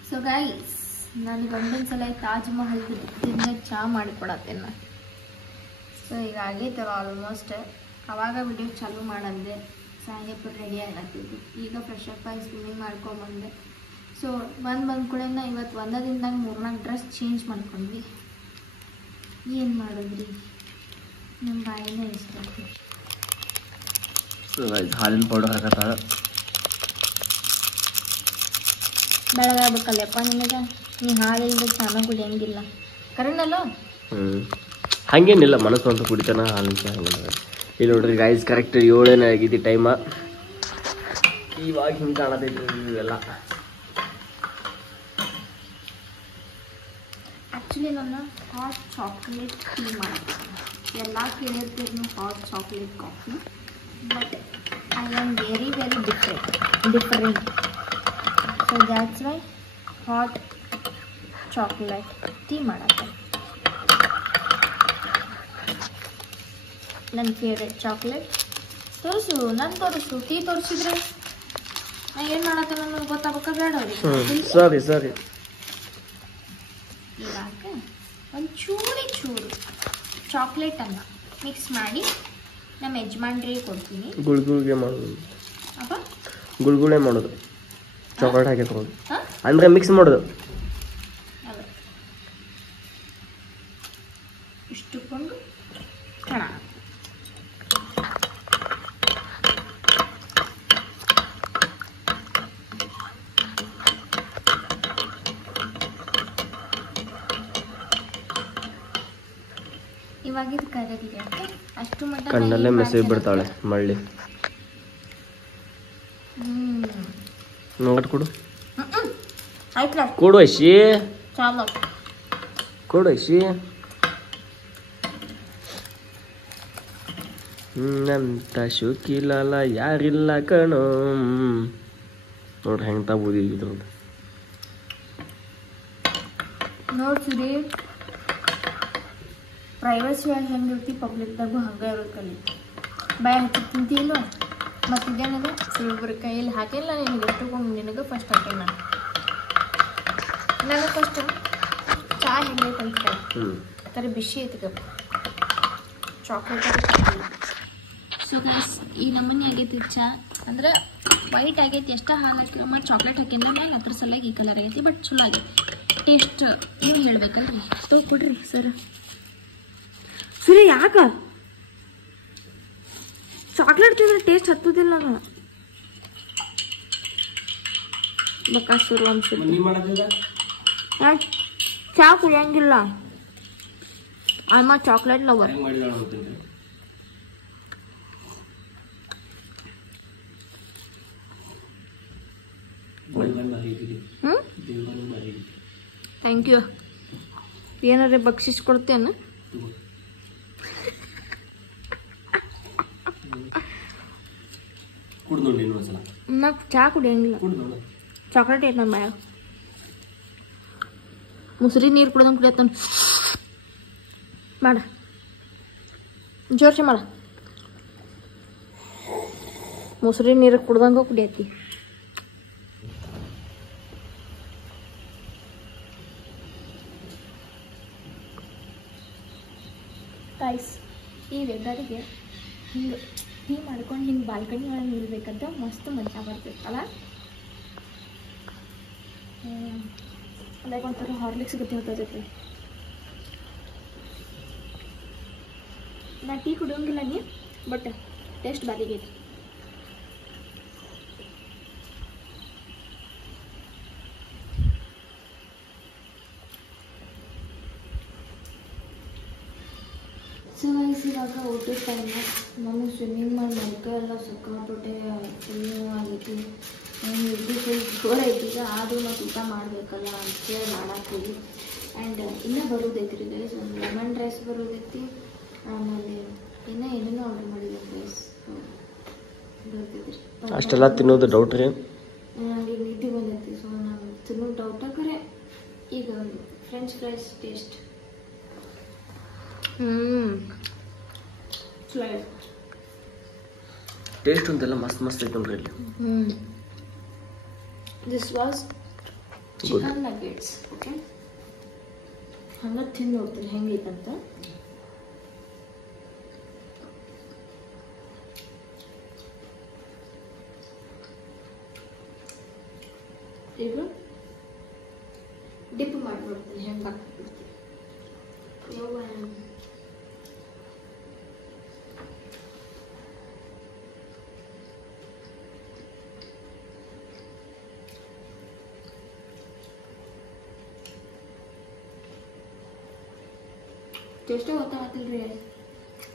ಸೊ ಗೈಸ್ ನಾನು ಗಂಡೊಂದ್ಸಲ ತಾಜ್ ಮಹಲ್ ತಿಂದಾಗ ಚಾ ಮಾಡಿಕೊಡತ್ತೇನ ಸೊ ಈಗ ಆಗೈತಲ್ಲ ಆಲ್ಮೋಸ್ಟ್ ಅವಾಗ ವಿಡಿಯೋ ಚಾಲು ಮಾಡಂದೆ ಸಾಯಂಕಾಲ ರೆಡಿ ಆಗತ್ತಿದ್ದು ಈಗ ಫ್ರೆಶ್ ಅಪ್ ಆಗಿ ಸ್ವಿಮ್ಮಿಂಗ್ ಮಾಡ್ಕೊಂಬಂದೆ ಸೊ ಬಂದ ಕೂಡ ಇವತ್ತು ಒಂದೇ ದಿನದಾಗ 3-4 ಡ್ರೆಸ್ ಚೇಂಜ್ ಮಾಡ್ಕೊಂಡ್ವಿ ಏನು ಮಾಡಿದ್ರಿ ನಮ್ಮ ಬಾಯಿನೇ ಇಷ್ಟ ಹಾಲಿನ ಪೌಡರ್ ಹಾಕತ್ತಾಳ ಬೆಳಗಾಗಬೇಕಲ್ಲಪ್ಪ ನಿನಗೆ ನೀ ಹಾಲಿಲ್ಲದೆ ಚೆನ್ನಾಗಿ ಕುಡಿಯಂಗಿಲ್ಲ ಕರೆನಲ್ಲ ಹಂಗೇನಿಲ್ಲ ಮನಸ್ಸು ಅಂತ ಕುಡಿತಾನ ಹಾಲಿನ ಚಾ ಇಲ್ಲಿ ನೋಡ್ರಿ ಗೈಸ್ ಕರೆಕ್ಟ್ 7 ಆಗೈತಿ ಟೈಮ ಇವಾಗ ಹಿಂಗೆ ಕಾಣತೈತಿ ಇವೆಲ್ಲ ಆ್ಯಕ್ಚುಲಿ ನನ್ನ ಹಾಟ್ ಚಾಕ್ಲೇಟ್ ಟೀ ಮಾಡ್ತೀನಿ ಎಲ್ಲ ಕೇಳಿರ್ತೀರಿ hot chocolate coffee but I am very different so that's why hot chocolate tea ಮಾಡತ್ತೆ ನನ್ನ ಫೇವ್ರೆಟ್ ಚಾಕ್ಲೇಟ್ ತೋರಿಸು ಟೀ ತೋರಿಸಿದ್ರೆ ಏನು ಮಾಡತ್ತೆ ನನಗೆ ಗೊತ್ತಾಗಬೇಕ ಬೇಡ ಅವ್ರಿಗೆ. ಸರಿ ಇವಾಗ ಒಂದು ಚೂರು ಚಾಕ್ಲೇಟನ್ನು ಮಿಕ್ಸ್ ಮಾಡಿ ನಮ್ಮ ಯಜಮಾನ್ರಿಗೆ ಕೊಡ್ತೀನಿ. ಗುಳ್ಗುಳ್ಗೆ ಮಾಡೋದು, ಅಪ್ಪ ಗುಳ್ಗುಳೆ ಮಾಡೋದು, ಚಾಕ್ಲೇಟ್ ಹಾಕಿ ತಗೋದು ಅಂದರೆ ಮಿಕ್ಸ್ ಮಾಡೋದು. ಇಷ್ಟುಕೊಂಡು ಕಣ ಇವಾಗ ಇದು ಕರಗಿದೆ. ಅಷ್ಟು ಮಟ್ಟ ಕಣ್ಣಲ್ಲೇ ಮೆಸೇಜ್ ಬಿಡ್ತಾಳೆ ಮಳ್ಳಿ. ನೋಡ್ ಕೊಡು ಆಯ್ತಲ್ಲ ಕೊಡು ಐಶಿ, ಚಾಲು ಕೊಡು ಐಶಿ. ನಂತ ಶೋಕಿಲಲ್ಲ ಯಾರಿಲ್ಲ ಕಣೋ. ನೋಡ್ರಿ ಹೆಂಗೆ ತಗೋದಿ ಇದ್ರದ್ದು. ನೋಡ್ತೀರಿ ಪ್ರೈವಸಿ ಒಳಗೆ ಹೆಂಗಿರ್ತಿ ಪಬ್ಲಿಕ್ದಾಗೂ ಹಂಗೆ ಇರುತ್ತಲ್ಲಿ. ಬಾಯ ಹಚ್ಚಿ ತಿಂತಿಲ್ವ ಮತ್ತು ಇದೇನದು ಸಿಲ್ವರ್ ಕೈಯಲ್ಲಿ ಹಾಕಿಲ್ಲ. ನಿನಗೆ ಎಷ್ಟುಕೊಂಡು ನಿನಗೆ ಫಸ್ಟ್ ಹಾಕಿ ನನಗೆ ಫಸ್ಟ್ ಚಹಾ ಹೆಂಗೈತೆ ಅಂತ ಥರ ಬಿಸಿ ಐತಿ ಚಾಕ್ಲೇಟ್. ಸೊ ಗೈಸ್ ಈ ನಮೂನಿ ಆಗೈತಿ ಚಹಾ ಅಂದ್ರೆ ವೈಟ್ ಆಗೈತಿ. ಎಷ್ಟು ಹಾಲು ಹಾಕಿರೋ ಮತ್ತು ಚಾಕ್ಲೇಟ್ ಹಾಕಿದ್ರೆ ಮ್ಯಾಗ ಅದ್ರ ಸಲುವಾಗಿ ಈ ಕಲರ್ ಆಗೈತಿ. ಬಟ್ ಚಲೋ ಆಗೈತಿ ಟೇಸ್ಟ್. ನೀವು ಹೇಳ್ಬೇಕಲ್ರಿ ಕೊಡ್ರಿ ಸರ್. ಸರಿ ಯಾಕ ಚಾಕ್ಲೇಟ್ ತಿಂದ್ರೆ ಟೇಸ್ಟ್ ಹತ್ತುದಿಲ್ಲ ನಾನು ಬಕಾಸುರು ಅನ್ಸುತ್ತೆ. ಚಾ ಕುಡಿಯಂಗಿಲ್ಲ. ಅಮ್ಮ ಚಾಕ್ಲೇಟ್ ಲವರ್. Thank you. ಏನಾರ ಬಕ್ಷಿಸ್ ಕೊಡ್ತೇನೆ. ನಾ ಚಾ ಕುಡಿಯಂಗಿಲ್ಲ. ಚಾಕ್ಲೇಟ್ ಐತೆ ನನ್ನ ಬಾಯ. ಮುಸುರಿ ನೀರು ಕುಡ್ದಂಗೆ ಕುಡಿಯತ್ತ ಮಾಡ ಜೋರ್ಸಿ ಮಾಡ. ಮುಸುರಿ ನೀರು ಕುಡ್ದಂಗ ಕುಡಿಯತ್ತಿ. ಗೈಸ್ ಈ ವೆದರಿಗೆ ಹಿಂಗೆ ಟೀ ಮಾಡ್ಕೊಂಡು ಹಿಂಗೆ ಬಾಲ್ಕನಿ ಒಳಗೆ ನಿಲ್ಬೇಕಂತ ಮಸ್ತ್ ಮಜಾ ಬರ್ತೈತಲ್ಲ. ಲೈಕ್ ಒಂಥರ ಹಾರ್ಲಿಕ್ಸ್ ಗತಿ ಹೊತ್ತೈತಿ. ನಾ ಟೀ ಕುಡಿಯೋಂಗಿಲ್ಲ ನೀ, ಬಟ್ ಟೇಸ್ಟ್ ಬಾರಿಗೈತಿ. ಸೊ ವಯಸ್ಸು ಇವಾಗ ಊಟದ ಟೈಮ್. ನಮಗೆ ಸ್ವಿಮ್ಮಿಂಗ್ ಮಾಡಿ ಮೈಕೈ ಎಲ್ಲ ಸಿಕ್ಕಾಪಟ್ಟೆ ಫುಲ್ ಆಗೈತಿ. ಇದು ಫುಲ್ ಜೋರ್ ಐತಿ. ಈಗ ಆದರೂ ಮತ್ತು ಊಟ ಮಾಡಬೇಕಲ್ಲ ಅಂತೇಳಿ ಮಾಡಾಕ್ತೀವಿ. ಆ್ಯಂಡ್ ಇನ್ನೂ ಬರೋದೈತಿ ರೀ ಗೈಸ್. ಒಂದು ಲೆಮನ್ ರೈಸ್ ಬರೋದೈತಿ. ಆಮೇಲೆ ಇನ್ನೂ ಏನೇನೋ ಆರ್ಡರ್ ಮಾಡಿದ್ದೆ ಗೈಸ್. ಬರ್ತೈತಿ ರೀ. ಅಷ್ಟೆಲ್ಲ ತಿನ್ನೋದು ಡೌಟ್ ರೀ. ನನಗೆ ನಿದ್ದೆ ಬಂದೈತಿ. ಸೊ ನಾನು ತಿನ್ನೋದು ಡೌಟ ಖರೆ. ಈಗ ಫ್ರೆಂಚ್ ಫ್ರೈಸ್ ಟೇಸ್ಟ್ ಟೇಸ್ಟ್ ಅಂತೆಲ್ಲ ಮಸ್ತ್ ಮಸ್ತ್ ಐತೆ ನೋಡ್ರಿ ಇಲ್ಲಿ. This was chicken nuggets. Okay ಹಂಗೆ ತಿಂದು ನೋಡ್ತೀನಿ ಹೆಂಗೈತಂತ. ಈಗ ಡಿಪ್ ಮಾಡಿಬಿಡ್ತೀನಿ. ಹೆಂಗೆ ಹಾಕ್ಬಿಡ್ತೀನಿ. ಟೇಸ್ಟೇ ಗೊತ್ತಾಗತ್ತಿಲ್ಲ ರೀ.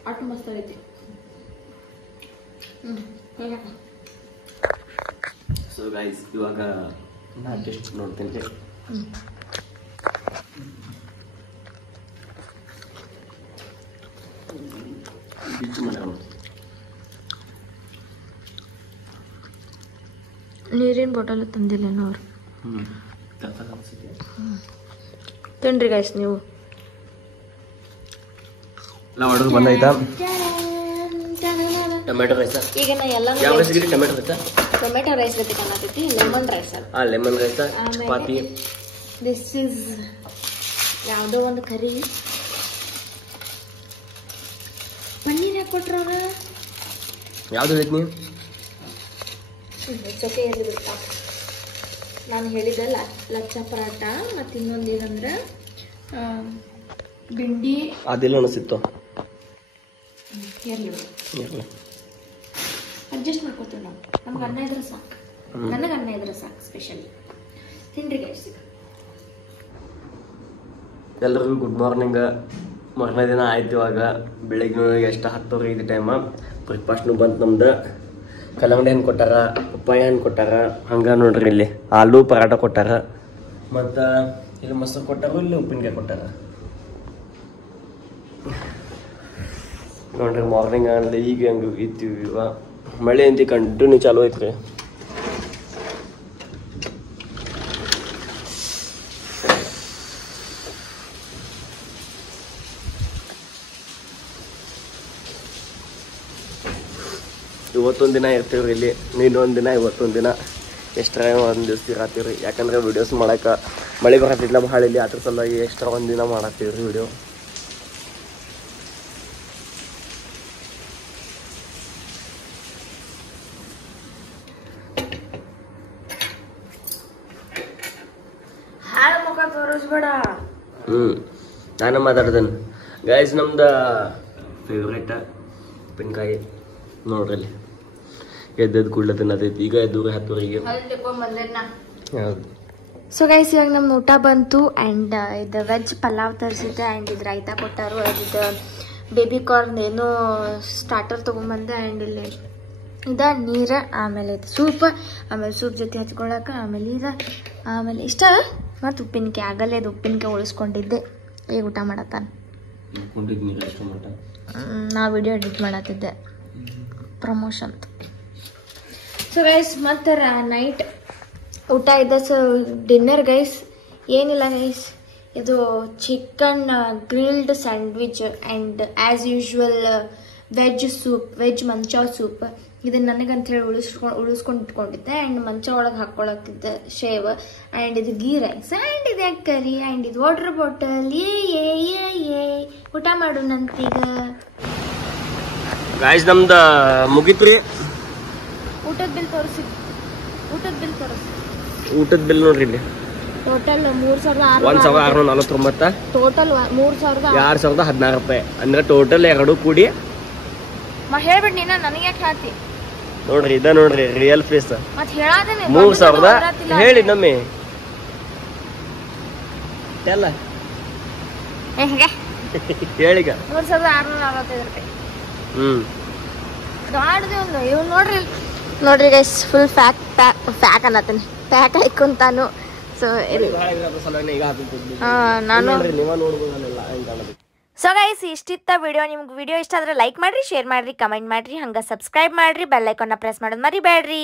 ಅಷ್ಟು ಮಸ್ತ್ ಆಗೈತಿ. ಸೊ ಗೈಸ್ ಇವಾಗ ನಾನು ಟೇಸ್ಟ್ ನೋಡ್ತೀನಿ. ನೀರಿನ ಬಾಟಲ್ ತಂದಿಲ್ಲೇನೋ ಅವ್ರು. ತಿನ್ರಿ ಗೈಸ್ ನೀವು. ಎಲ್ಲ ಆರ್ಡರ್ ಬಂದೈತಾ? ಟೊಮೆಟೊ ರೈಸ ಈಗ ನಾ ಎಲ್ಲ ಯಾವ ರೈಸ್ ಗಿರಿ ಟೊಮೆಟೊ ರೈಸ ಟೊಮೆಟೊ ರೈಸ್ ಗತಿ ಕಾಣತೈತಿ ಲೆಮನ್ ರೈಸ್ ಅದು lemon rice chapati this is ಯಾವುದೋ ಒಂದು ಕರಿ ಪನ್ನೀರ್ ಯಾಕೆ ಕೊಟ್ರವ್ರ ಯಾವ್ದು ಹೇಳಿದ್ನಿ ಚೊಕೆ ಎಲ್ಲಿ ಬಿಡ್ತಾ ನಾನು ಹೇಳಿದ್ದೆಲ್ಲ ಲಚ್ಚ ಪರಾಟ ಮತ್ತು ಇನ್ನೊಂದು ಏನಂದ್ರೆ ಬಿಂಡಿ ಅದೆಲ್ಲ ಅನಿಸಿತ್ತು ಇರಲಿ ಅಡ್ಜಸ್ಟ್ ಮಾಡ್ಕೋತೀವಿ ನಾವು ನಮ್ಗೆ ಅನ್ನ ಇದ್ರೆ ಸಾಕು ನನಗೆ ಅನ್ನ ಇದ್ರೆ ಸಾಕು ಸ್ಪೆಷಲಿ ತಿನ್ರಿ ಗೈಸ್ ಎಲ್ರಿಗೂ ಗುಡ್ ಮಾರ್ನಿಂಗ್ ಮೊದಲನೇ ದಿನ ಆಯ್ತು ಇವಾಗ ಬೆಳಿಗ್ಗೆ ಎಷ್ಟು 10:05 ಟೈಮ ಬ್ರೇಕ್ಫಾಸ್ಟ್ನು ಬಂತು ನಮ್ದು ಕಲ್ಲಂಗಡಿ ಹಣ್ಣು ಕೊಟ್ಟಾರ ಪಪ್ಪಾಯ ಹಣ್ಣು ಕೊಟ್ಟಾರ ಹಂಗೆ ನೋಡ್ರಿ ಇಲ್ಲಿ ಆಲೂ ಪರಾಟ ಕೊಟ್ಟಾರ ಮತ್ತು ಇಲ್ಲಿ ಮೊಸರು ಕೊಟ್ಟಾರ ಇಲ್ಲಿ ಉಪ್ಪಿನಕಾಯಿ ಕೊಟ್ಟಾರ ನೋಡ್ರಿ ಮಾರ್ನಿಂಗ್ ಆಗಲಿ ಈಗ ಹಂಗೆ ಇತ್ತೀವಿ ಇವಾಗ ಮಳೆ ಅಂತ ಕಂಟಿನ್ಯೂ ಚಾಲು ಐತ್ರಿ ಇವತ್ತೊಂದು ದಿನ ಇರ್ತೀವ್ರಿ ಇಲ್ಲಿ ಇನ್ನೊಂದು ದಿನ ಇವತ್ತೊಂದು ದಿನ ಎಕ್ಸ್ಟ್ರಾ ಒಂದು ದಿವಸ ಇರತ್ತೀವ್ರಿ ಯಾಕಂದ್ರೆ ವಿಡಿಯೋಸ್ ಮಾಡೋಕೆ ಮಳೆ ಬರತ್ತಿಲ್ಲ ಭಾಳ ಇಲ್ಲಿ ಅದ್ರ ಸಲುವಾಗಿ ಎಕ್ಸ್ಟ್ರಾ ಒಂದು ದಿನ ಮಾಡತ್ತೀವ್ರಿ ವಿಡಿಯೋ ನಾನು ಮಾತಾಡ್ತೇನೆ ಗೈಸ್ ನಮ್ದು ಫೇವ್ರೇಟ್ ಉಪ್ಪಿನಕಾಯಿ ನೋಡ್ರಿ ಅಲ್ಲಿ ಎದ್ದದ್ದು ಕೂಡಲೇ ತಿನ್ನತೈತಿ ಈಗ ಎದ್ದು 10:00 ಹೌದು ಸೊ ಗೈಸ್ ಇವಾಗ ನಮ್ಮ ಊಟ ಬಂತು ಆ್ಯಂಡ್ ಇದು ವೆಜ್ ಪಲಾವ್ ತರಿಸಿದ್ದೆ ಆ್ಯಂಡ್ ಇದು ರೈತಾ ಕೊಟ್ಟಾರು ಇದು ಬೇಬಿ ಕಾರ್ನ್ ಏನೋ ಸ್ಟಾರ್ಟರ್ ತೊಗೊಂಬಂದೆ ಆ್ಯಂಡ್ ಇಲ್ಲಿ ಇದು ನೀರು ಆಮೇಲೆ ಇದು ಸೂಪ್ ಆಮೇಲೆ ಸೂಪ್ ಜೊತೆ ಹಚ್ಕೊಳಕ್ಕೆ ಆಮೇಲೆ ಇದು ಆಮೇಲೆ ಇಷ್ಟ ಮತ್ತು ಉಪ್ಪಿನಕಾಯಿ ಆಗಲ್ಲೇ ಇದು ಉಪ್ಪಿನಕಾಯಿ ಉಳಿಸ್ಕೊಂಡಿದ್ದೆ ಈಗ ಊಟ ಮಾಡತ್ತಾನೆ ನಾ ವಿಡಿಯೋ ಎಡಿಟ್ ಮಾಡತ್ತಿದ್ದೆ ಪ್ರಮೋಷನ್ ಸೊ ಗೈಸ್ ಮತ್ತೆ ನೈಟ್ ಊಟ ಇದೆ ಸೊ ಡಿನ್ನರ್ ಗೈಸ್ ಏನಿಲ್ಲ ಗೈಸ್ ಇದು chicken grilled sandwich and as usual veg soup veg manchow soup ಇದನ್ನು ನನಗಂತ ಹೇಳಿ ಉಳಿಸ್ಕೊಂಡು ಇಟ್ಕೊಂಡಿದ್ದೆ ಆ್ಯಂಡ್ ಮಂಚ ಒಳಗೆ ಹಾಕ್ಕೊಳಕ್ತಿದ್ದೆ ಶೇವ್ ಆ್ಯಂಡ್ ಇದು ಗೀ ರೈಸ್ ಆ್ಯಂಡ್ ಇದು ಎಗ್ ಕರಿ ಆ್ಯಂಡ್ ಇದು ವಾಟರ್ ಬಾಟಲ್ ಏ ಊಟ ಮಾಡೋಣಂತೀಗ ಗಾಯ್ಸ್ ನಮ್ದು ಮುಗಿತ್ರಿ ಊಟದ ಬಿಲ್ ತೋರಿಸಿ ಊಟದ ಬಿಲ್ ನೋಡ್ರಿ ಇಲ್ಲಿ ಟೋಟಲ್ 1,649 ಟೋಟಲ್ 2,016 ರೂಪಾಯಿ ಅಂದ್ರೆ ಟೋಟಲ್ ಎರಡು ಕೂಡಿ ಹೇಳ್ಬಿಡ್ ನೀನ ನನಗೆ ಯಾಕೆ ಹೇಳ್ತಿ ನೋಡ್ರಿ ಇದ ನೋಡ್ರಿ ರಿಯಲ್ ಫೇಸ್ ಮತ್ತೆ ಹೇಳಾದೇನೆ 3,000 ಹೇಳಿ ನಮ್ಮೆ ಎಲ್ಲ ಹೇಳಿಗ 3,645 ರೂಪಾಯಿ ದೊಡ್ಡದೇ ಒಂದು ಇವ್ ನೋಡ್ರಿ ಗೈಸ್ ಫುಲ್ ಪ್ಯಾಕ್ ಅನ್ನತ್ತೀನಿ ಪ್ಯಾಕ್ ಹಾಕೊಂತಾನು ಸೊ ನಾನು ಸೊ ಗೈಸ್ ಇಷ್ಟಿತ್ತ ವಿಡಿಯೋ ನಿಮ್ಗೆ ವಿಡಿಯೋ ಇಷ್ಟ ಆದ್ರೆ ಲೈಕ್ ಮಾಡ್ರಿ ಶೇರ್ ಮಾಡ್ರಿ ಕಮೆಂಟ್ ಮಾಡ್ರಿ ಹಂಗೆ ಸಬ್ಸ್ಕ್ರೈಬ್ ಮಾಡ್ರಿ ಬೆಲ್ ಐಕಾನ್ನ ಪ್ರೆಸ್ ಮಾಡೋದು ಮರಿಬೇಡ್ರಿ